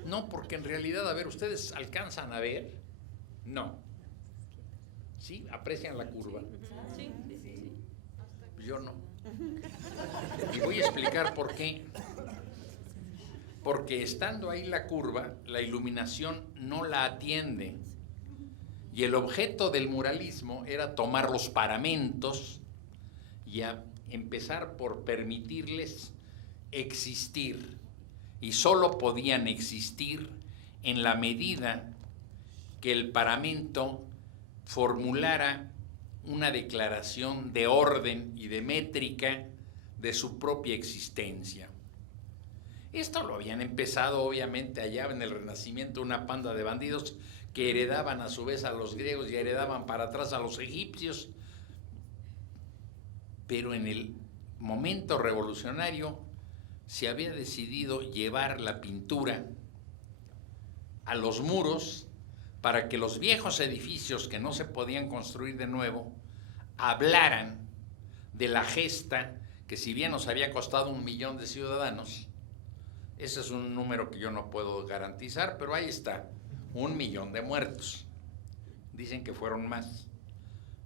No, porque en realidad, a ver, ¿ustedes alcanzan a ver? No. ¿Sí? ¿Aprecian la curva? Sí. Yo no. Y voy a explicar por qué. Porque estando ahí la curva, la iluminación no la atiende. Y el objeto del muralismo era tomar los paramentos y empezar por permitirles existir. Y solo podían existir en la medida que el paramento formulara una declaración de orden y de métrica de su propia existencia. Esto lo habían empezado obviamente allá en el Renacimiento una panda de bandidos que heredaban a su vez a los griegos y heredaban para atrás a los egipcios. Pero en el momento revolucionario se había decidido llevar la pintura a los muros para que los viejos edificios que no se podían construir de nuevo hablaran de la gesta que, si bien nos había costado 1 millón de ciudadanos, ese es un número que yo no puedo garantizar, pero ahí está, 1 millón de muertos. Dicen que fueron más.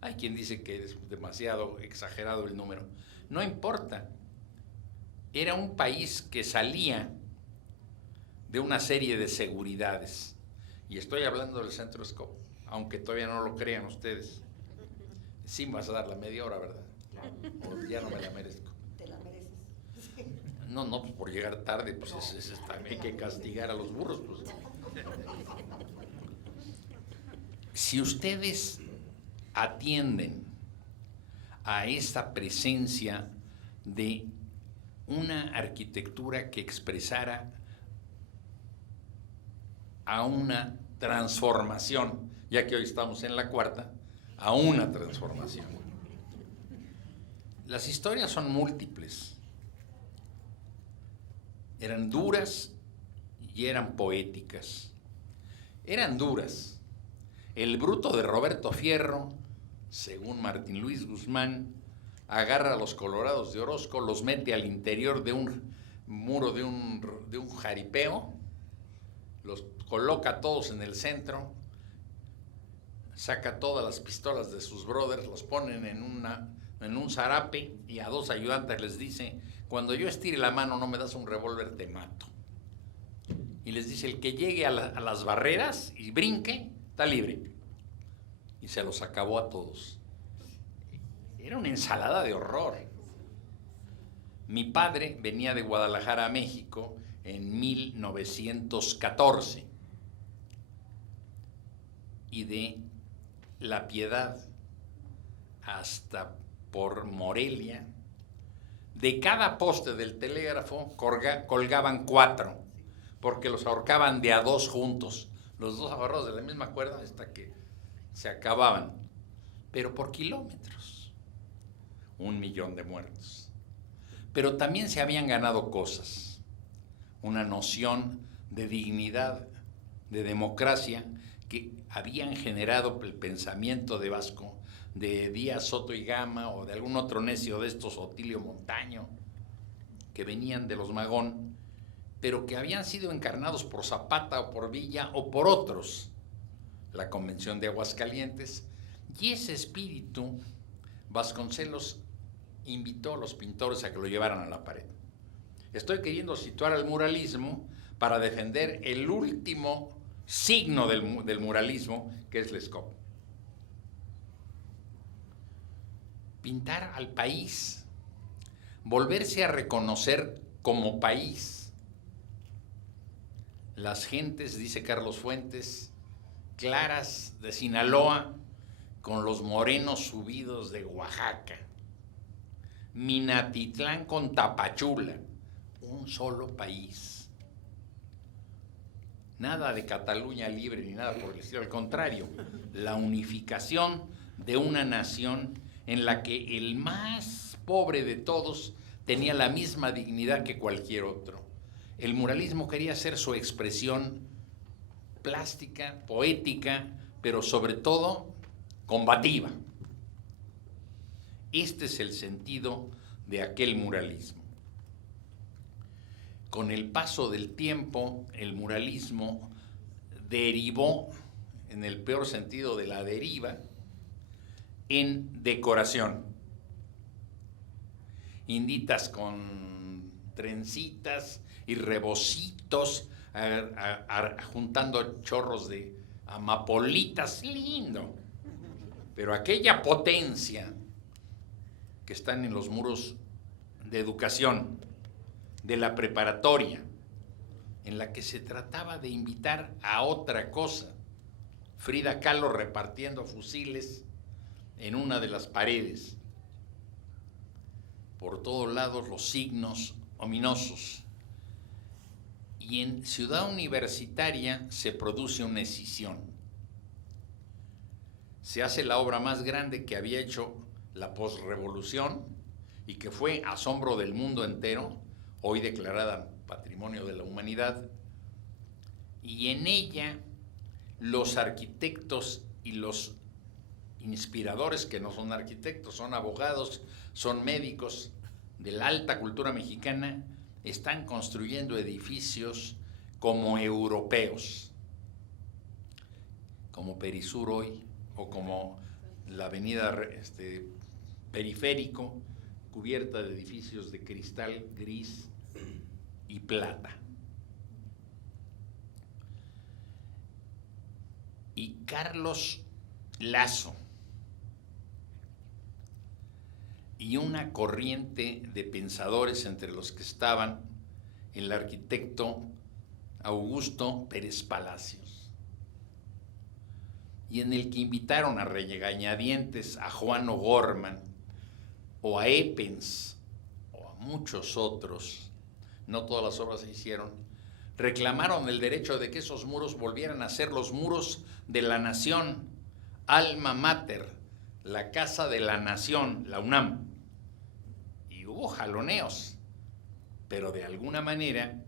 Hay quien dice que es demasiado exagerado el número. No importa. Era un país que salía de una serie de seguridades. Y estoy hablando del Centro Scop, aunque todavía no lo crean ustedes. Sí me vas a dar la media hora, ¿verdad? O ya no me la merezco. Te la mereces. No, pues por llegar tarde, pues hay que castigar a los burros. Pues. Si ustedes atienden a esta presencia de una arquitectura que expresara a una transformación, ya que hoy estamos en la 4ª, a una transformación. Las historias son múltiples. Eran duras y eran poéticas. Eran duras. El bruto de Roberto Fierro, según Martín Luis Guzmán, agarra a los colorados de Orozco, los mete al interior de un muro de un jaripeo, los coloca todos en el centro, saca todas las pistolas de sus brothers, los ponen en en un zarape y a 2 ayudantes les dice: cuando yo estire la mano no me das un revólver, te mato. Y les dice: el que llegue a las barreras y brinque, está libre. Y se los acabó a todos. Era una ensalada de horror. Mi padre venía de Guadalajara a México en 1914 y de La Piedad hasta por Morelia, de cada poste del telégrafo colgaban 4, porque los ahorcaban de a 2 juntos, los 2 agarrados de la misma cuerda hasta que se acababan, pero por kilómetros. 1 millón de muertos. Pero también se habían ganado cosas, una noción de dignidad, de democracia, que habían generado el pensamiento de Vasco, de Díaz Soto y Gama, o de algún otro necio de estos, Otilio Montaño, que venían de los Magón, pero que habían sido encarnados por Zapata o por Villa o por otros, la Convención de Aguascalientes, y ese espíritu Vasconcelos invitó a los pintores a que lo llevaran a la pared. Estoy queriendo situar al muralismo para defender el último signo del muralismo, que es Lescaut. Pintar al país, volverse a reconocer como país. Las gentes, dice Carlos Fuentes, claras de Sinaloa con los morenos subidos de Oaxaca. Minatitlán con Tapachula, un solo país. Nada de Cataluña libre ni nada por el estilo, al contrario, la unificación de una nación en la que el más pobre de todos tenía la misma dignidad que cualquier otro. El muralismo quería ser su expresión plástica, poética, pero sobre todo combativa. Este es el sentido de aquel muralismo. Con el paso del tiempo, el muralismo derivó, en el peor sentido de la deriva, en decoración. Inditas con trencitas y rebocitos, juntando chorros de amapolitas, lindo. Pero aquella potencia que están en los muros de educación, de la preparatoria, en la que se trataba de invitar a otra cosa. Frida Kahlo repartiendo fusiles en una de las paredes. Por todos lados los signos ominosos. Y en Ciudad Universitaria se produce una escisión. Se hace la obra más grande que había hecho la posrevolución y que fue asombro del mundo entero, hoy declarada Patrimonio de la Humanidad, y en ella los arquitectos y los inspiradores, que no son arquitectos, son abogados, son médicos de la alta cultura mexicana, están construyendo edificios como europeos, como Perisur hoy, o como la avenida Periférico, cubierta de edificios de cristal gris y plata. Y Carlos Lazo y una corriente de pensadores, entre los que estaban el arquitecto Augusto Pérez Palacios, y en el que invitaron a regañadientes a Juan O'Gorman o a Eppens o a muchos otros, no todas las obras se hicieron, reclamaron el derecho de que esos muros volvieran a ser los muros de la nación, alma mater, la casa de la nación, la UNAM. Y hubo jaloneos, pero de alguna manera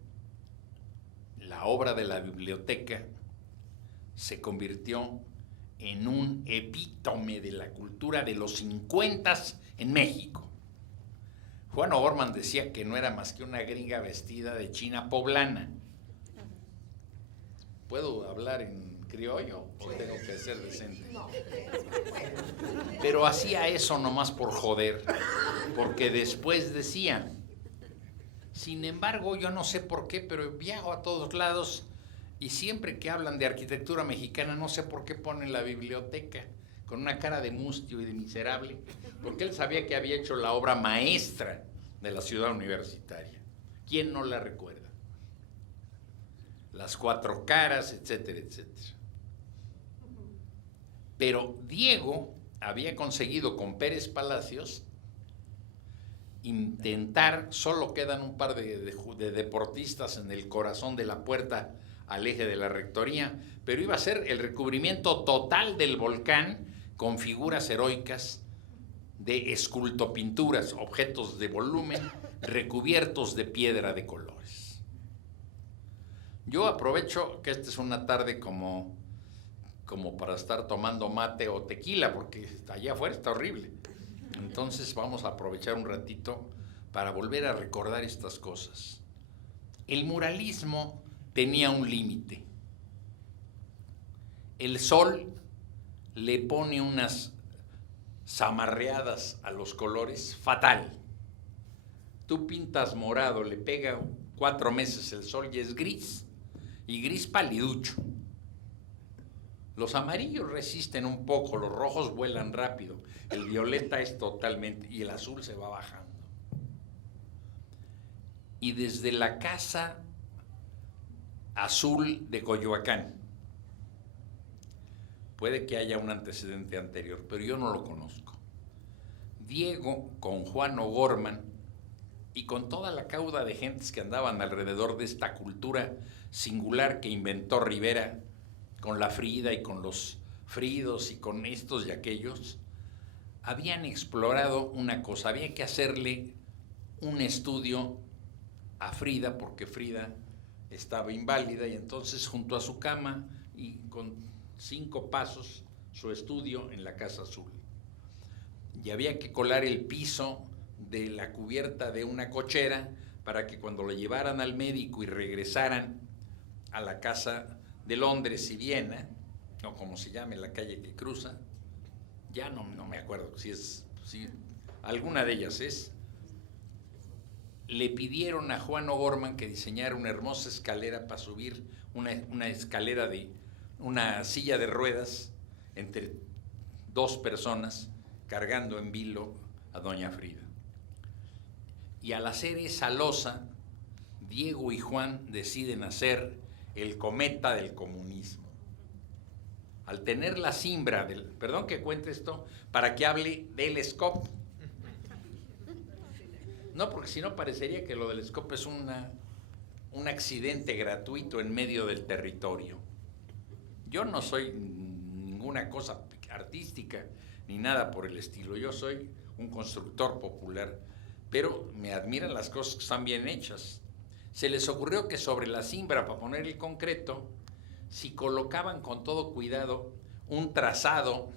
la obra de la biblioteca se convirtió en un epítome de la cultura de los 50s en México. Juan O'Gorman decía que no era más que una gringa vestida de china poblana. Puedo hablar en criollo o tengo que ser decente? Pero hacía eso nomás por joder, porque después decía, sin embargo, yo no sé por qué, pero viajo a todos lados y siempre que hablan de arquitectura mexicana, no sé por qué ponen la biblioteca con una cara de mustio y de miserable, porque él sabía que había hecho la obra maestra de la ciudad universitaria. ¿Quién no la recuerda? Las cuatro caras, etcétera, etcétera. Pero Diego había conseguido con Pérez Palacios intentar, solo quedan un par de deportistas en el corazón de la puerta al eje de la rectoría, pero iba a ser el recubrimiento total del volcán con figuras heroicas de escultopinturas, objetos de volumen recubiertos de piedra de colores. Yo aprovecho que esta es una tarde como para estar tomando mate o tequila, porque allá afuera está horrible. Entonces vamos a aprovechar un ratito para volver a recordar estas cosas. El muralismo tenía un límite. El sol le pone unas zamarreadas a los colores fatal. Tú pintas morado, le pega 4 meses el sol y es gris, y gris paliducho. Los amarillos resisten un poco, los rojos vuelan rápido, el violeta es totalmente, y el azul se va bajando. Y desde la Casa Azul de Coyoacán, puede que haya un antecedente anterior, pero yo no lo conozco. Diego, con Juan O'Gorman y con toda la cauda de gentes que andaban alrededor de esta cultura singular que inventó Rivera, con la Frida y con los Fridos y con estos y aquellos, habían explorado una cosa, había que hacerle un estudio a Frida, porque Frida estaba inválida, y entonces junto a su cama y con 5 pasos su estudio en la Casa Azul. Y había que colar el piso de la cubierta de una cochera para que cuando lo llevaran al médico y regresaran a la casa de Londres y Viena, o como se llame la calle que cruza, ya no me acuerdo si alguna de ellas es, le pidieron a Juan O'Gorman que diseñara una hermosa escalera para subir, una escalera de una silla de ruedas entre 2 personas cargando en vilo a doña Frida. Y al hacer esa losa, Diego y Juan deciden hacer el cometa del comunismo. Al tener la cimbra del... Perdón que cuente esto, para que hable del SCOP. No, porque si no parecería que lo del SCOP es un accidente gratuito en medio del territorio. Yo no soy ninguna cosa artística ni nada por el estilo. Yo soy un constructor popular, pero me admiran las cosas que están bien hechas. Se les ocurrió que sobre la cimbra, para poner el concreto, si colocaban con todo cuidado un trazado,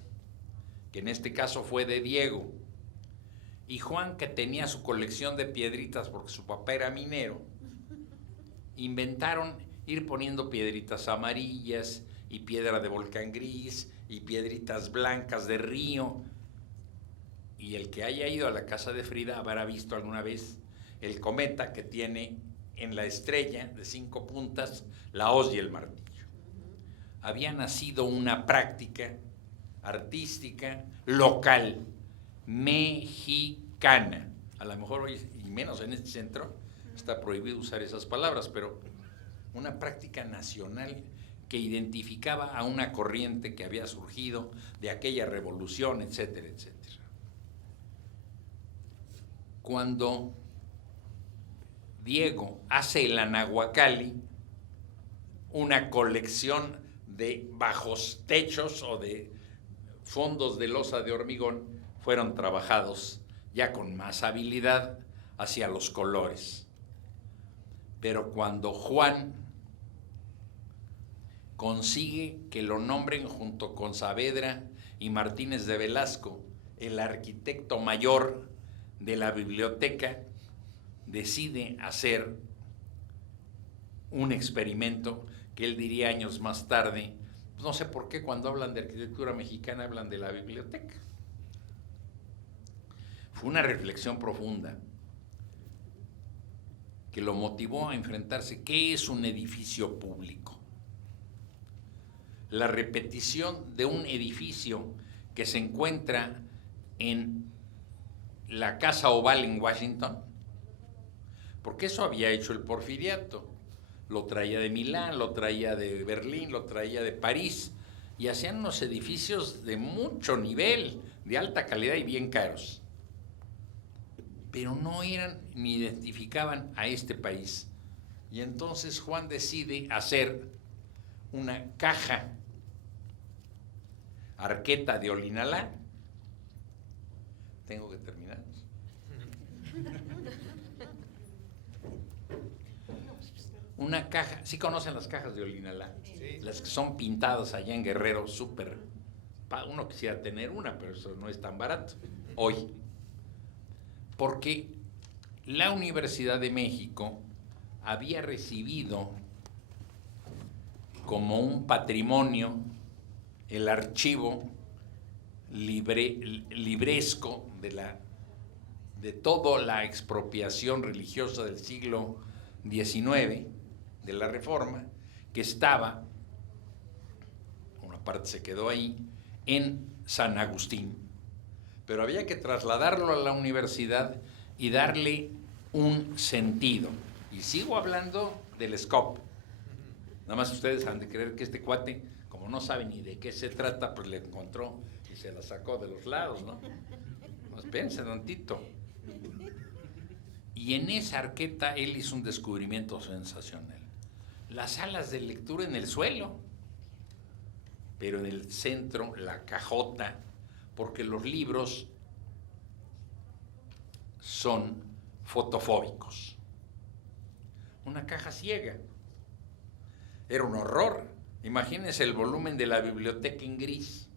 que en este caso fue de Diego, y Juan, que tenía su colección de piedritas porque su papá era minero, inventaron ir poniendo piedritas amarillas y piedra de volcán gris y piedritas blancas de río. Y el que haya ido a la casa de Frida habrá visto alguna vez el cometa que tiene en la estrella de 5 puntas la hoz y el martillo. Había nacido una práctica artística local, mexicana. A lo mejor hoy, y menos en este centro, está prohibido usar esas palabras, pero una práctica nacional que identificaba a una corriente que había surgido de aquella revolución, etcétera, etcétera. Cuando Diego hace el Anahuacalli, una colección de bajos techos o de fondos de losa de hormigón, fueron trabajados ya con más habilidad hacia los colores. Pero cuando Juan consigue que lo nombren junto con Saavedra y Martínez de Velasco, el arquitecto mayor de la biblioteca, decide hacer un experimento que él diría años más tarde, No sé por qué cuando hablan de arquitectura mexicana hablan de la biblioteca. Fue una reflexión profunda que lo motivó a enfrentarse. ¿Qué es un edificio público? La repetición de un edificio que se encuentra en la Casa Oval en Washington, porque eso había hecho el Porfiriato. Lo traía de Milán, lo traía de Berlín, lo traía de París, y hacían unos edificios de mucho nivel, de alta calidad y bien caros. Pero no eran ni identificaban a este país. Y entonces Juan decide hacer una caja Arqueta de Olinalá. Tengo que terminar. Una caja, ¿sí conocen las cajas de Olinalá? Sí. Las que son pintadas allá en Guerrero, súper. Uno quisiera tener una, pero eso no es tan barato hoy. Porque la Universidad de México había recibido como un patrimonio el archivo libresco de toda la expropiación religiosa del siglo XIX, de la Reforma, que estaba, una parte se quedó ahí, en San Agustín. Pero había que trasladarlo a la universidad y darle un sentido. Y sigo hablando del SCOP. Nada más ustedes han de creer que este cuate, como no sabe ni de qué se trata, pues le encontró y se la sacó de los lados, ¿no? Pues pense tantito. Y en esa arqueta él hizo un descubrimiento sensacional. Las salas de lectura en el suelo, pero en el centro la cajota, porque los libros son fotofóbicos. Una caja ciega. Era un horror. Imagínense el volumen de la biblioteca en gris.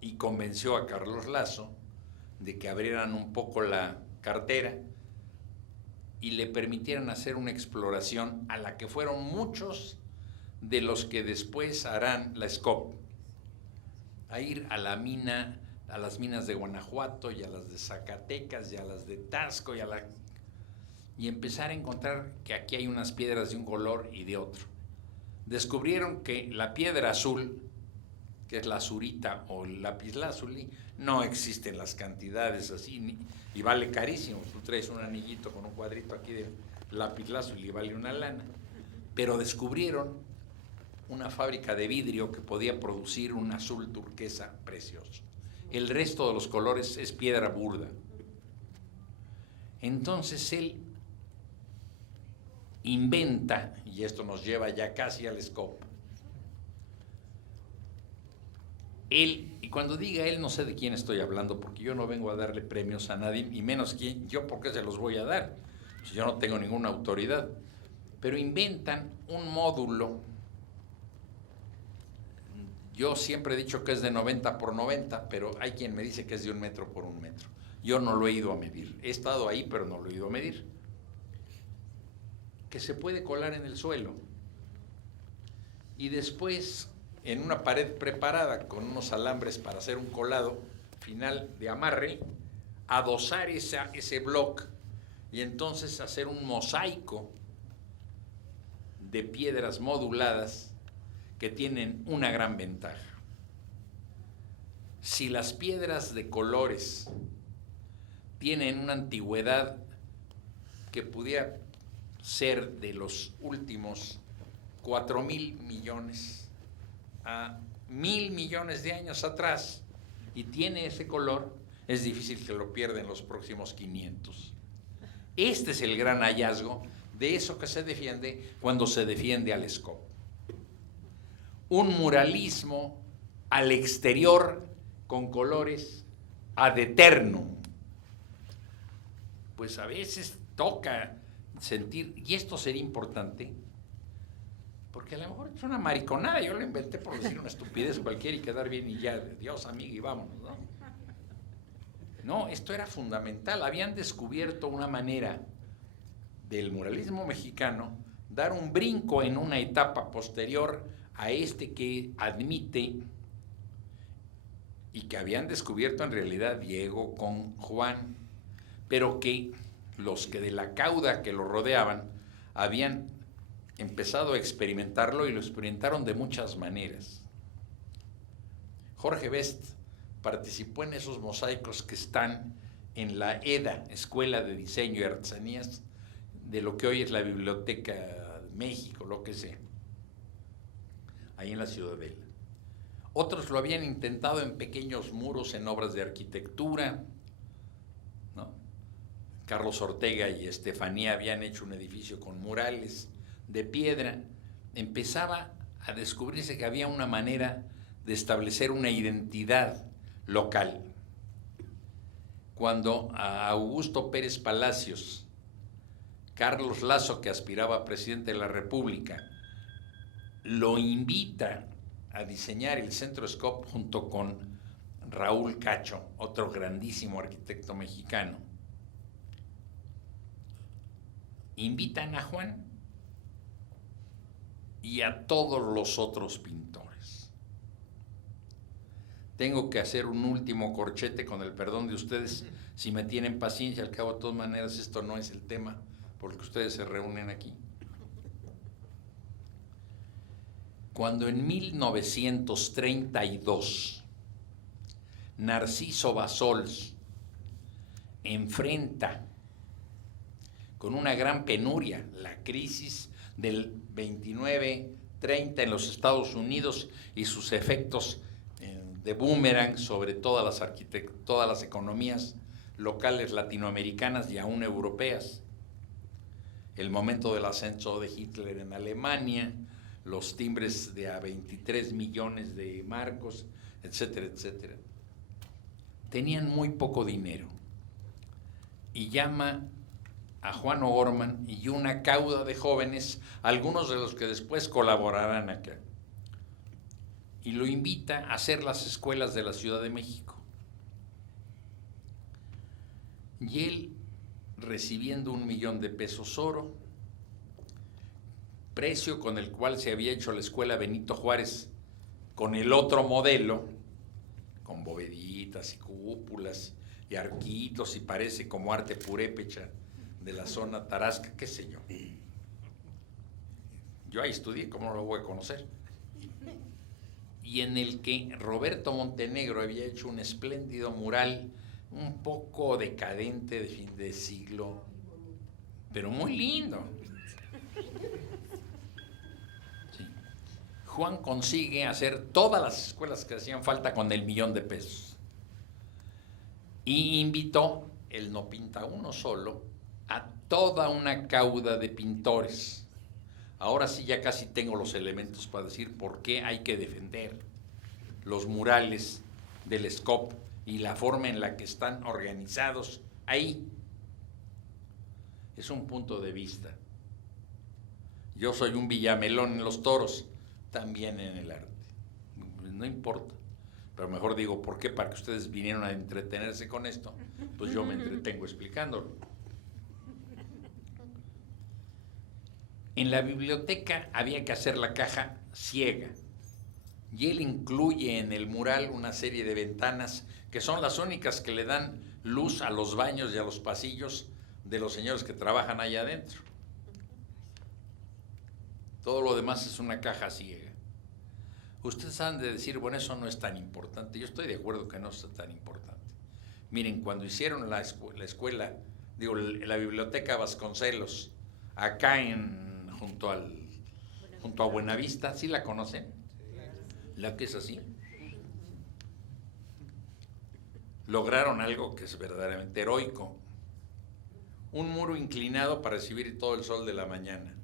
Y convenció a Carlos Lazo de que abrieran un poco la cartera y le permitieran hacer una exploración a la que fueron muchos de los que después harán la SCOP, a ir a la mina, a las minas de Guanajuato y a las de Zacatecas y a las de Tasco y empezar a encontrar que aquí hay unas piedras de un color y de otro. Descubrieron que la piedra azul, que es la azurita o el lapislázuli, no existen las cantidades así y vale carísimo. Tú traes un anillito con un cuadrito aquí de lapislázuli y vale una lana. Pero descubrieron una fábrica de vidrio que podía producir un azul turquesa precioso. El resto de los colores es piedra burda. Entonces él inventa, y esto nos lleva ya casi al SCOP, y cuando diga él, no sé de quién estoy hablando, porque yo no vengo a darle premios a nadie, y menos yo, ¿por qué se los voy a dar? Si yo no tengo ninguna autoridad. Pero inventan un módulo. Yo siempre he dicho que es de 90 por 90, pero hay quien me dice que es de 1 metro por 1 metro. Yo no lo he ido a medir. He estado ahí, pero no lo he ido a medir. Que se puede colar en el suelo. Y después, en una pared preparada con unos alambres para hacer un colado final de amarre, adosar ese bloque y entonces hacer un mosaico de piedras moduladas que tienen una gran ventaja. Si las piedras de colores tienen una antigüedad que pudiera ser de los últimos 4,000 millones a 1,000 millones de años atrás y tiene ese color, es difícil que lo pierda en los próximos 500. Este es el gran hallazgo de eso que se defiende cuando se defiende al SCOP. Un muralismo al exterior con colores ad eternum. Pues a veces toca sentir, y esto sería importante, porque a lo mejor es una mariconada, yo lo inventé por decir una estupidez cualquiera y quedar bien y ya, Dios amigo y vámonos, ¿no? No, esto era fundamental. Habían descubierto una manera del muralismo mexicano dar un brinco en una etapa posterior a este que admite y que habían descubierto en realidad Diego con Juan, pero que los que de la cauda que lo rodeaban habían empezado a experimentarlo y lo experimentaron de muchas maneras. Jorge Best participó en esos mosaicos que están en la EDA, Escuela de Diseño y Artesanías, de lo que hoy es la Biblioteca de México, lo que sea, ahí en la Ciudadela. Otros lo habían intentado en pequeños muros en obras de arquitectura, ¿no? Carlos Ortega y Estefanía habían hecho un edificio con murales de piedra. Empezaba a descubrirse que había una manera de establecer una identidad local. Cuando a Augusto Pérez Palacios, Carlos Lazo, que aspiraba a presidente de la República, lo invita a diseñar el Centro Scop junto con Raúl Cacho, otro grandísimo arquitecto mexicano, invitan a Juan y a todos los otros pintores. Tengo que hacer un último corchete, con el perdón de ustedes, si me tienen paciencia. Al cabo, de todas maneras, esto no es el tema por el que ustedes se reúnen aquí. Cuando en 1932 Narciso Bassols enfrenta con una gran penuria la crisis del 29-30 en los Estados Unidos y sus efectos de boomerang sobre todas las economías locales latinoamericanas y aún europeas, el momento del ascenso de Hitler en Alemania, los timbres de a 23 millones de marcos, etcétera, etcétera. Tenían muy poco dinero y llama a Juan O'Gorman y una cauda de jóvenes, algunos de los que después colaborarán acá, y lo invita a hacer las escuelas de la Ciudad de México. Y él, recibiendo $1 millón de pesos oro, precio con el cual se había hecho la escuela Benito Juárez con el otro modelo, con boveditas y cúpulas y arquitos, y parece como arte purépecha de la zona tarasca, qué sé yo. Yo ahí estudié, ¿cómo no lo voy a conocer? Y en el que Roberto Montenegro había hecho un espléndido mural, un poco decadente de fin de siglo, pero muy lindo. Sí. Juan consigue hacer todas las escuelas que hacían falta con el $1 millón de pesos. Y invitó, él no pinta uno solo, a toda una cauda de pintores. Ahora sí ya casi tengo los elementos para decir por qué hay que defender los murales del SCOP y la forma en la que están organizados ahí. Es un punto de vista. Yo soy un Villamelón en los toros, también en el arte. No importa, pero mejor digo por qué, para que ustedes vinieron a entretenerse con esto, pues yo me entretengo explicándolo. En la biblioteca había que hacer la caja ciega, y él incluye en el mural una serie de ventanas que son las únicas que le dan luz a los baños y a los pasillos de los señores que trabajan allá adentro. Todo lo demás es una caja ciega. Ustedes han de decir, bueno, eso no es tan importante. Yo estoy de acuerdo que no es tan importante. Miren, cuando hicieron la escuela, la biblioteca Vasconcelos, acá junto a Buenavista, ¿sí la conocen? La que es así. Lograron algo que es verdaderamente heroico. Un muro inclinado para recibir todo el sol de la mañana.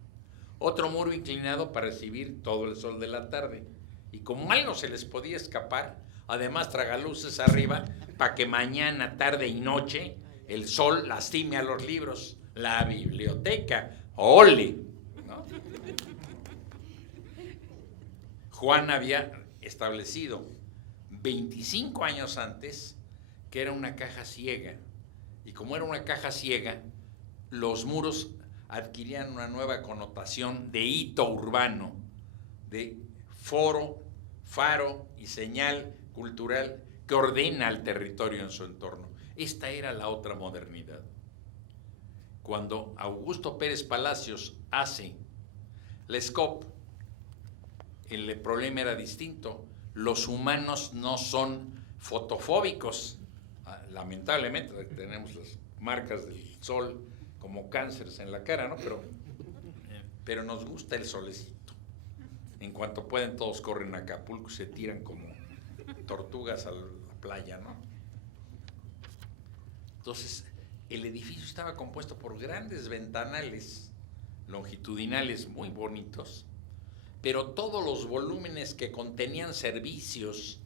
Otro muro inclinado para recibir todo el sol de la tarde. Y como algo se les podía escapar, además tragaluces arriba para que mañana, tarde y noche el sol lastime a los libros. La biblioteca, ¡ole! ¿No? Juan había establecido 25 años antes que era una caja ciega. Y como era una caja ciega, los muros adquirían una nueva connotación de hito urbano, de foro, faro y señal cultural que ordena al territorio en su entorno. Esta era la otra modernidad. Cuando Augusto Pérez Palacios hace la SCOP, el problema era distinto. Los humanos no son fotofóbicos. Lamentablemente tenemos las marcas del sol como cánceres en la cara, ¿no? Pero nos gusta el solecito. En cuanto pueden, todos corren a Acapulco, se tiran como tortugas a la playa, ¿no? Entonces, el edificio estaba compuesto por grandes ventanales longitudinales muy bonitos, pero todos los volúmenes que contenían servicios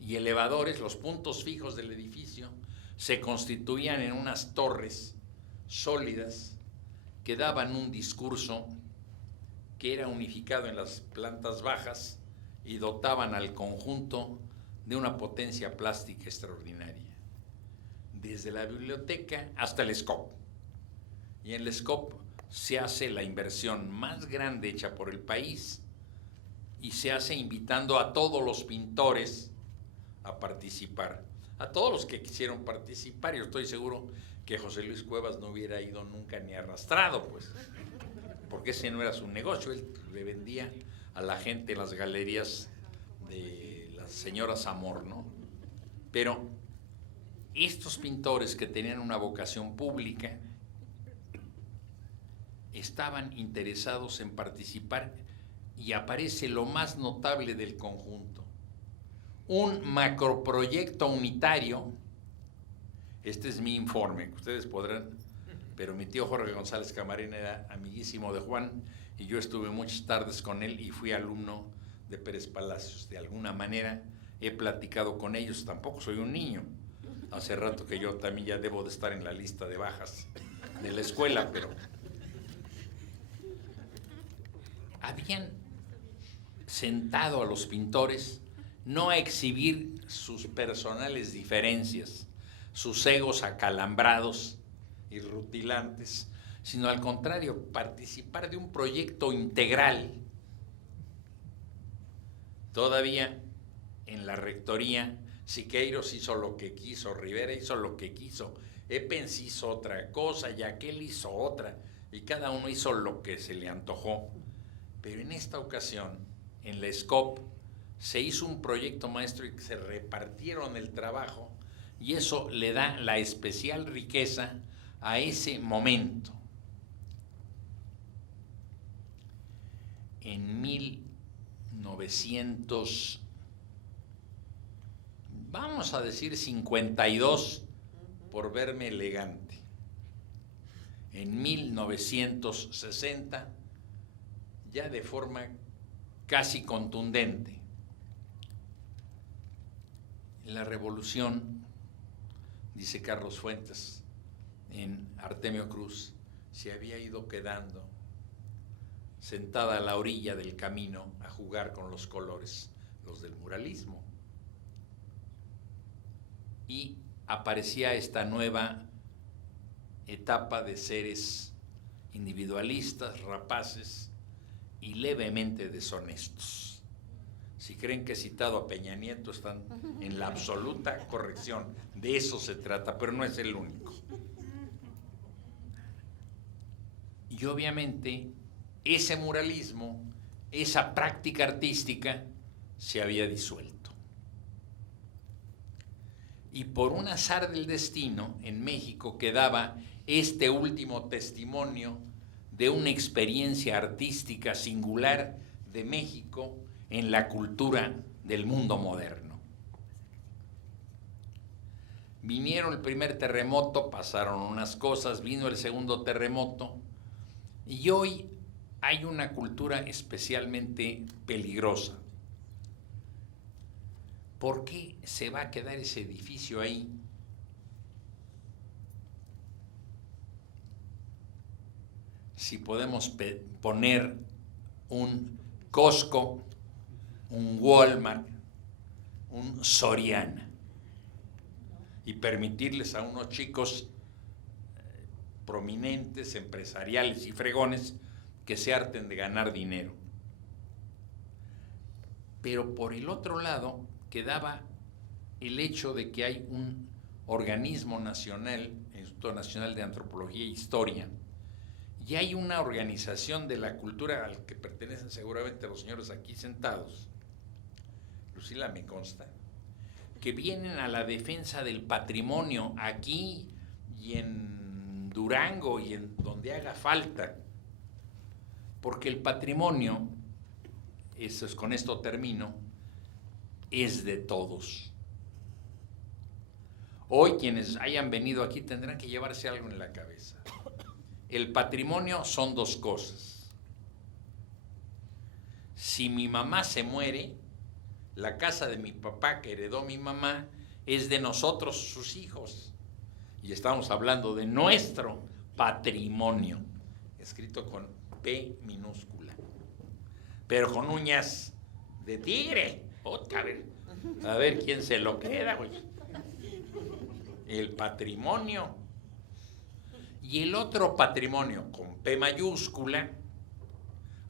y elevadores, los puntos fijos del edificio, se constituían en unas torres sólidas que daban un discurso que era unificado en las plantas bajas y dotaban al conjunto de una potencia plástica extraordinaria. Desde la biblioteca hasta el SCOP. Y en el SCOP se hace la inversión más grande hecha por el país y se hace invitando a todos los pintores a participar. A todos los que quisieron participar. Yo estoy seguro que José Luis Cuevas no hubiera ido nunca ni arrastrado, pues, porque ese no era su negocio. Él le vendía a la gente las galerías de las señoras Amor, ¿no? Pero estos pintores que tenían una vocación pública estaban interesados en participar y aparece lo más notable del conjunto. Un macroproyecto unitario, este es mi informe, que ustedes podrán, pero mi tío Jorge González Camarena era amiguísimo de Juan y yo estuve muchas tardes con él y fui alumno de Pérez Palacios. De alguna manera he platicado con ellos, tampoco soy un niño. Hace rato que yo también ya debo de estar en la lista de bajas de la escuela, pero habían sentado a los pintores no a exhibir sus personales diferencias, sus egos acalambrados y rutilantes, sino al contrario, participar de un proyecto integral. Todavía en la rectoría, Siqueiros hizo lo que quiso, Rivera hizo lo que quiso, Epens hizo otra cosa y aquel hizo otra, y cada uno hizo lo que se le antojó. Pero en esta ocasión, en la SCOP, se hizo un proyecto maestro y se repartieron el trabajo, y eso le da la especial riqueza a ese momento. En 1900, vamos a decir 52, por verme elegante. En 1960, ya de forma casi contundente, la revolución, dice Carlos Fuentes, en Artemio Cruz, se había ido quedando sentada a la orilla del camino a jugar con los colores, los del muralismo. Y aparecía esta nueva etapa de seres individualistas, rapaces y levemente deshonestos. Si creen que he citado a Peña Nieto, están en la absoluta corrección. De eso se trata, pero no es el único. Y obviamente ese muralismo, esa práctica artística, se había disuelto. Y por un azar del destino, en México quedaba este último testimonio de una experiencia artística singular de México en la cultura del mundo moderno. Vinieron el primer terremoto, pasaron unas cosas, vino el segundo terremoto, y hoy hay una cultura especialmente peligrosa. ¿Por qué se va a quedar ese edificio ahí? Si podemos poner un Costco, un Walmart, un Soriana, y permitirles a unos chicos prominentes, empresariales y fregones que se harten de ganar dinero. Pero por el otro lado quedaba el hecho de que hay un organismo nacional, el Instituto Nacional de Antropología e Historia, y hay una organización de la cultura al que pertenecen seguramente los señores aquí sentados, Lucila me consta, que vienen a la defensa del patrimonio aquí y en Durango y en donde haga falta, porque el patrimonio, con esto termino, es de todos. Hoy quienes hayan venido aquí tendrán que llevarse algo en la cabeza. El patrimonio son dos cosas. Si mi mamá se muere, la casa de mi papá que heredó mi mamá es de nosotros, sus hijos. Y estamos hablando de nuestro patrimonio, escrito con P minúscula, pero con uñas de tigre. A ver quién se lo queda, güey. El patrimonio. Y el otro patrimonio, con P mayúscula,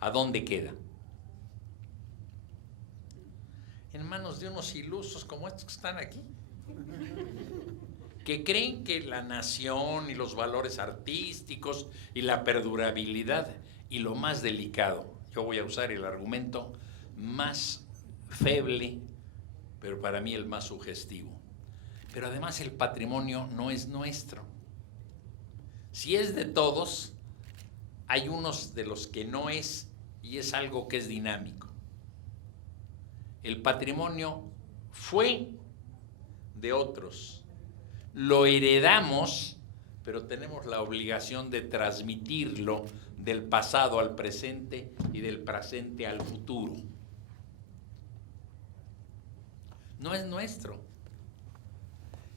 ¿a dónde queda? En manos de unos ilusos como estos que están aquí, que creen que la nación y los valores artísticos y la perdurabilidad y lo más delicado, yo voy a usar el argumento más feble, pero para mí el más sugestivo. Pero además el patrimonio no es nuestro. Si es de todos, hay unos de los que no es, y es algo que es dinámico. El patrimonio fue de otros. Lo heredamos, pero tenemos la obligación de transmitirlo del pasado al presente y del presente al futuro. No es nuestro.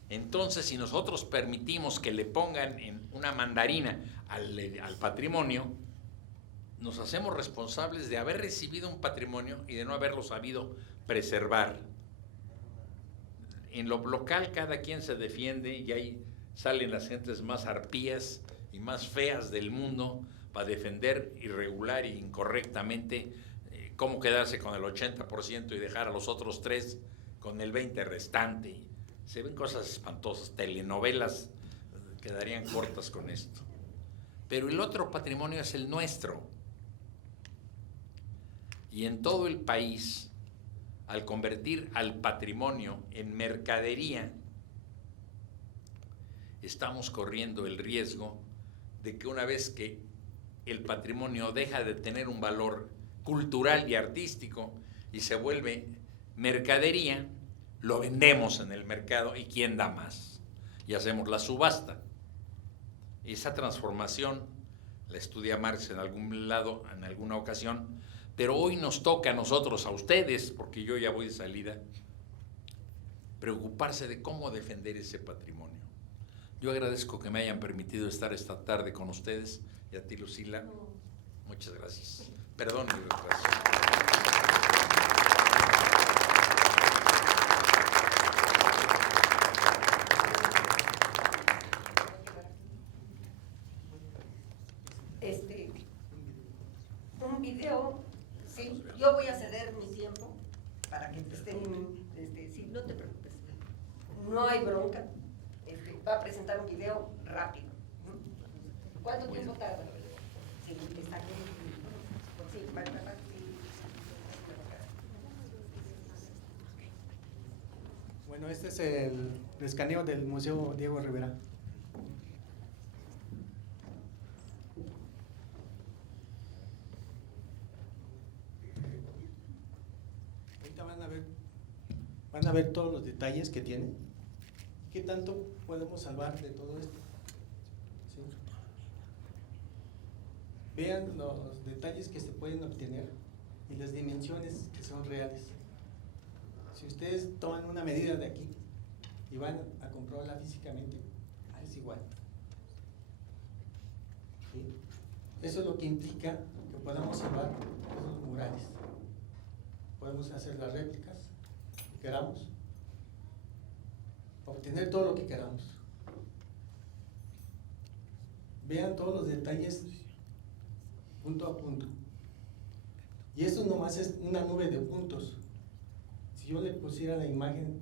Entonces, si nosotros permitimos que le pongan en una mandarina al patrimonio, nos hacemos responsables de haber recibido un patrimonio y de no haberlo sabido preservar. En lo local cada quien se defiende y ahí salen las gentes más arpías y más feas del mundo para defender irregular e incorrectamente cómo quedarse con el 80% y dejar a los otros 3 con el 20% restante. Se ven cosas espantosas, telenovelas quedarían cortas con esto. Pero el otro patrimonio es el nuestro. Y en todo el país, al convertir al patrimonio en mercadería, estamos corriendo el riesgo de que una vez que el patrimonio deja de tener un valor cultural y artístico y se vuelve mercadería, lo vendemos en el mercado y ¿quién da más? Y hacemos la subasta. Esa transformación la estudia Marx en algún lado, en alguna ocasión, pero hoy nos toca a nosotros, a ustedes, porque yo ya voy de salida, preocuparse de cómo defender ese patrimonio. Yo agradezco que me hayan permitido estar esta tarde con ustedes y a ti, Lucila, muchas gracias. Perdón mi retraso. Un video, sí, yo voy a ceder mi tiempo para que estén, sí, no te preocupes, no hay bronca, va a presentar un video rápido. ¿Cuánto tiempo tarda? Sí, está aquí. Sí, va. Bueno, este es el escaneo del Museo Diego Rivera. Ahorita van a ver todos los detalles que tiene. ¿Qué tanto podemos salvar de todo esto? ¿Sí? Vean los detalles que se pueden obtener y las dimensiones que son reales. Si ustedes toman una medida de aquí y van a comprobarla físicamente, es igual. ¿Sí? Eso es lo que implica que podamos salvar esos murales. Podemos hacer las réplicas que queramos, obtener todo lo que queramos. Vean todos los detalles punto a punto. Y esto nomás es una nube de puntos. Si yo le pusiera la imagen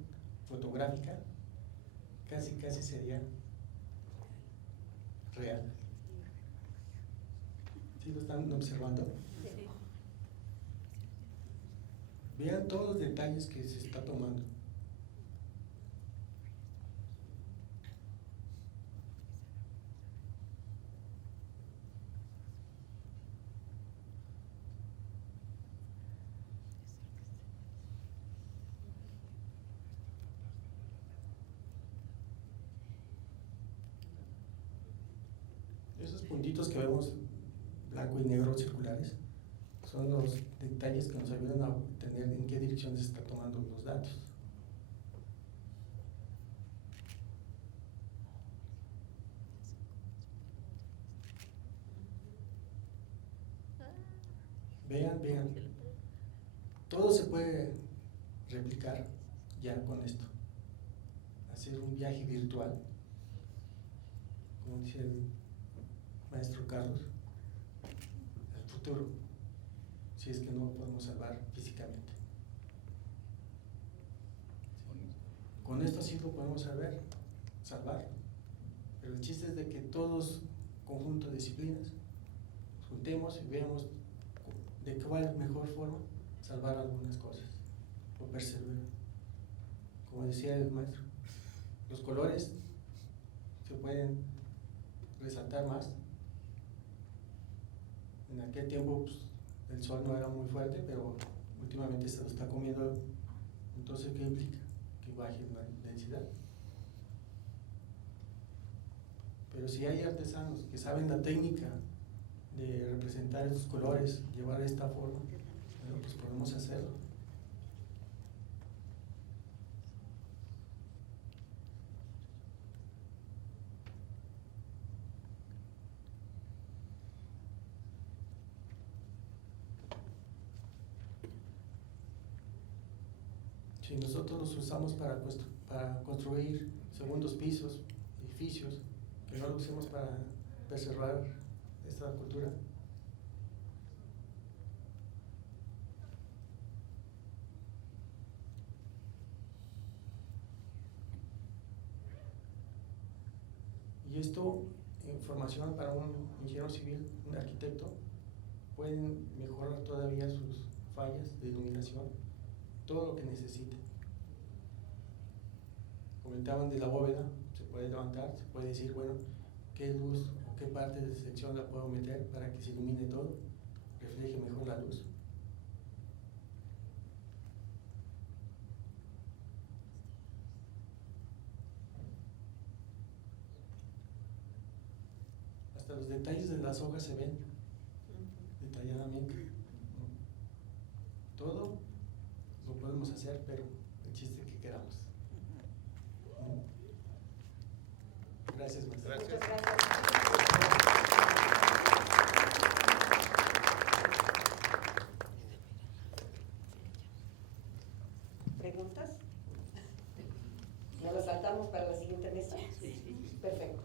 fotográfica, casi sería real. ¿Sí lo están observando? Vean todos los detalles que se está tomando. Esos puntitos que vemos blanco y negro circulares son los detalles que nos ayudan a obtener en qué dirección se está tomando los datos. Vean. Todo se puede replicar ya con esto. Hacer un viaje virtual, como dice el maestro Carlos, al futuro, si es que no lo podemos salvar físicamente. Con esto sí lo podemos salvar, pero el chiste es de que todos, conjunto de disciplinas, nos juntemos y veamos de cuál es la mejor forma salvar algunas cosas o perseverar. Como decía el maestro, los colores se pueden resaltar más. En aquel tiempo pues, el sol no era muy fuerte, pero últimamente se lo está comiendo. Entonces, ¿qué implica? Que baje la densidad. Pero si hay artesanos que saben la técnica de representar esos colores, llevar esta forma, bueno, pues podemos hacerlo. Si nosotros los usamos para construir segundos pisos, edificios, que no lo usemos para preservar esta cultura. Y esto, información para un ingeniero civil, un arquitecto, pueden mejorar todavía sus fallas de iluminación, todo lo que necesiten. Comentaban de la bóveda, se puede levantar, se puede decir, bueno, qué luz o qué parte de sección la puedo meter para que se ilumine todo, refleje mejor la luz. Hasta los detalles de las hojas se ven detalladamente. Todo lo podemos hacer, pero el chiste es que queramos. Gracias, maestro. Muchas gracias. ¿Preguntas? ¿No las saltamos para la siguiente mesa? Sí. Perfecto.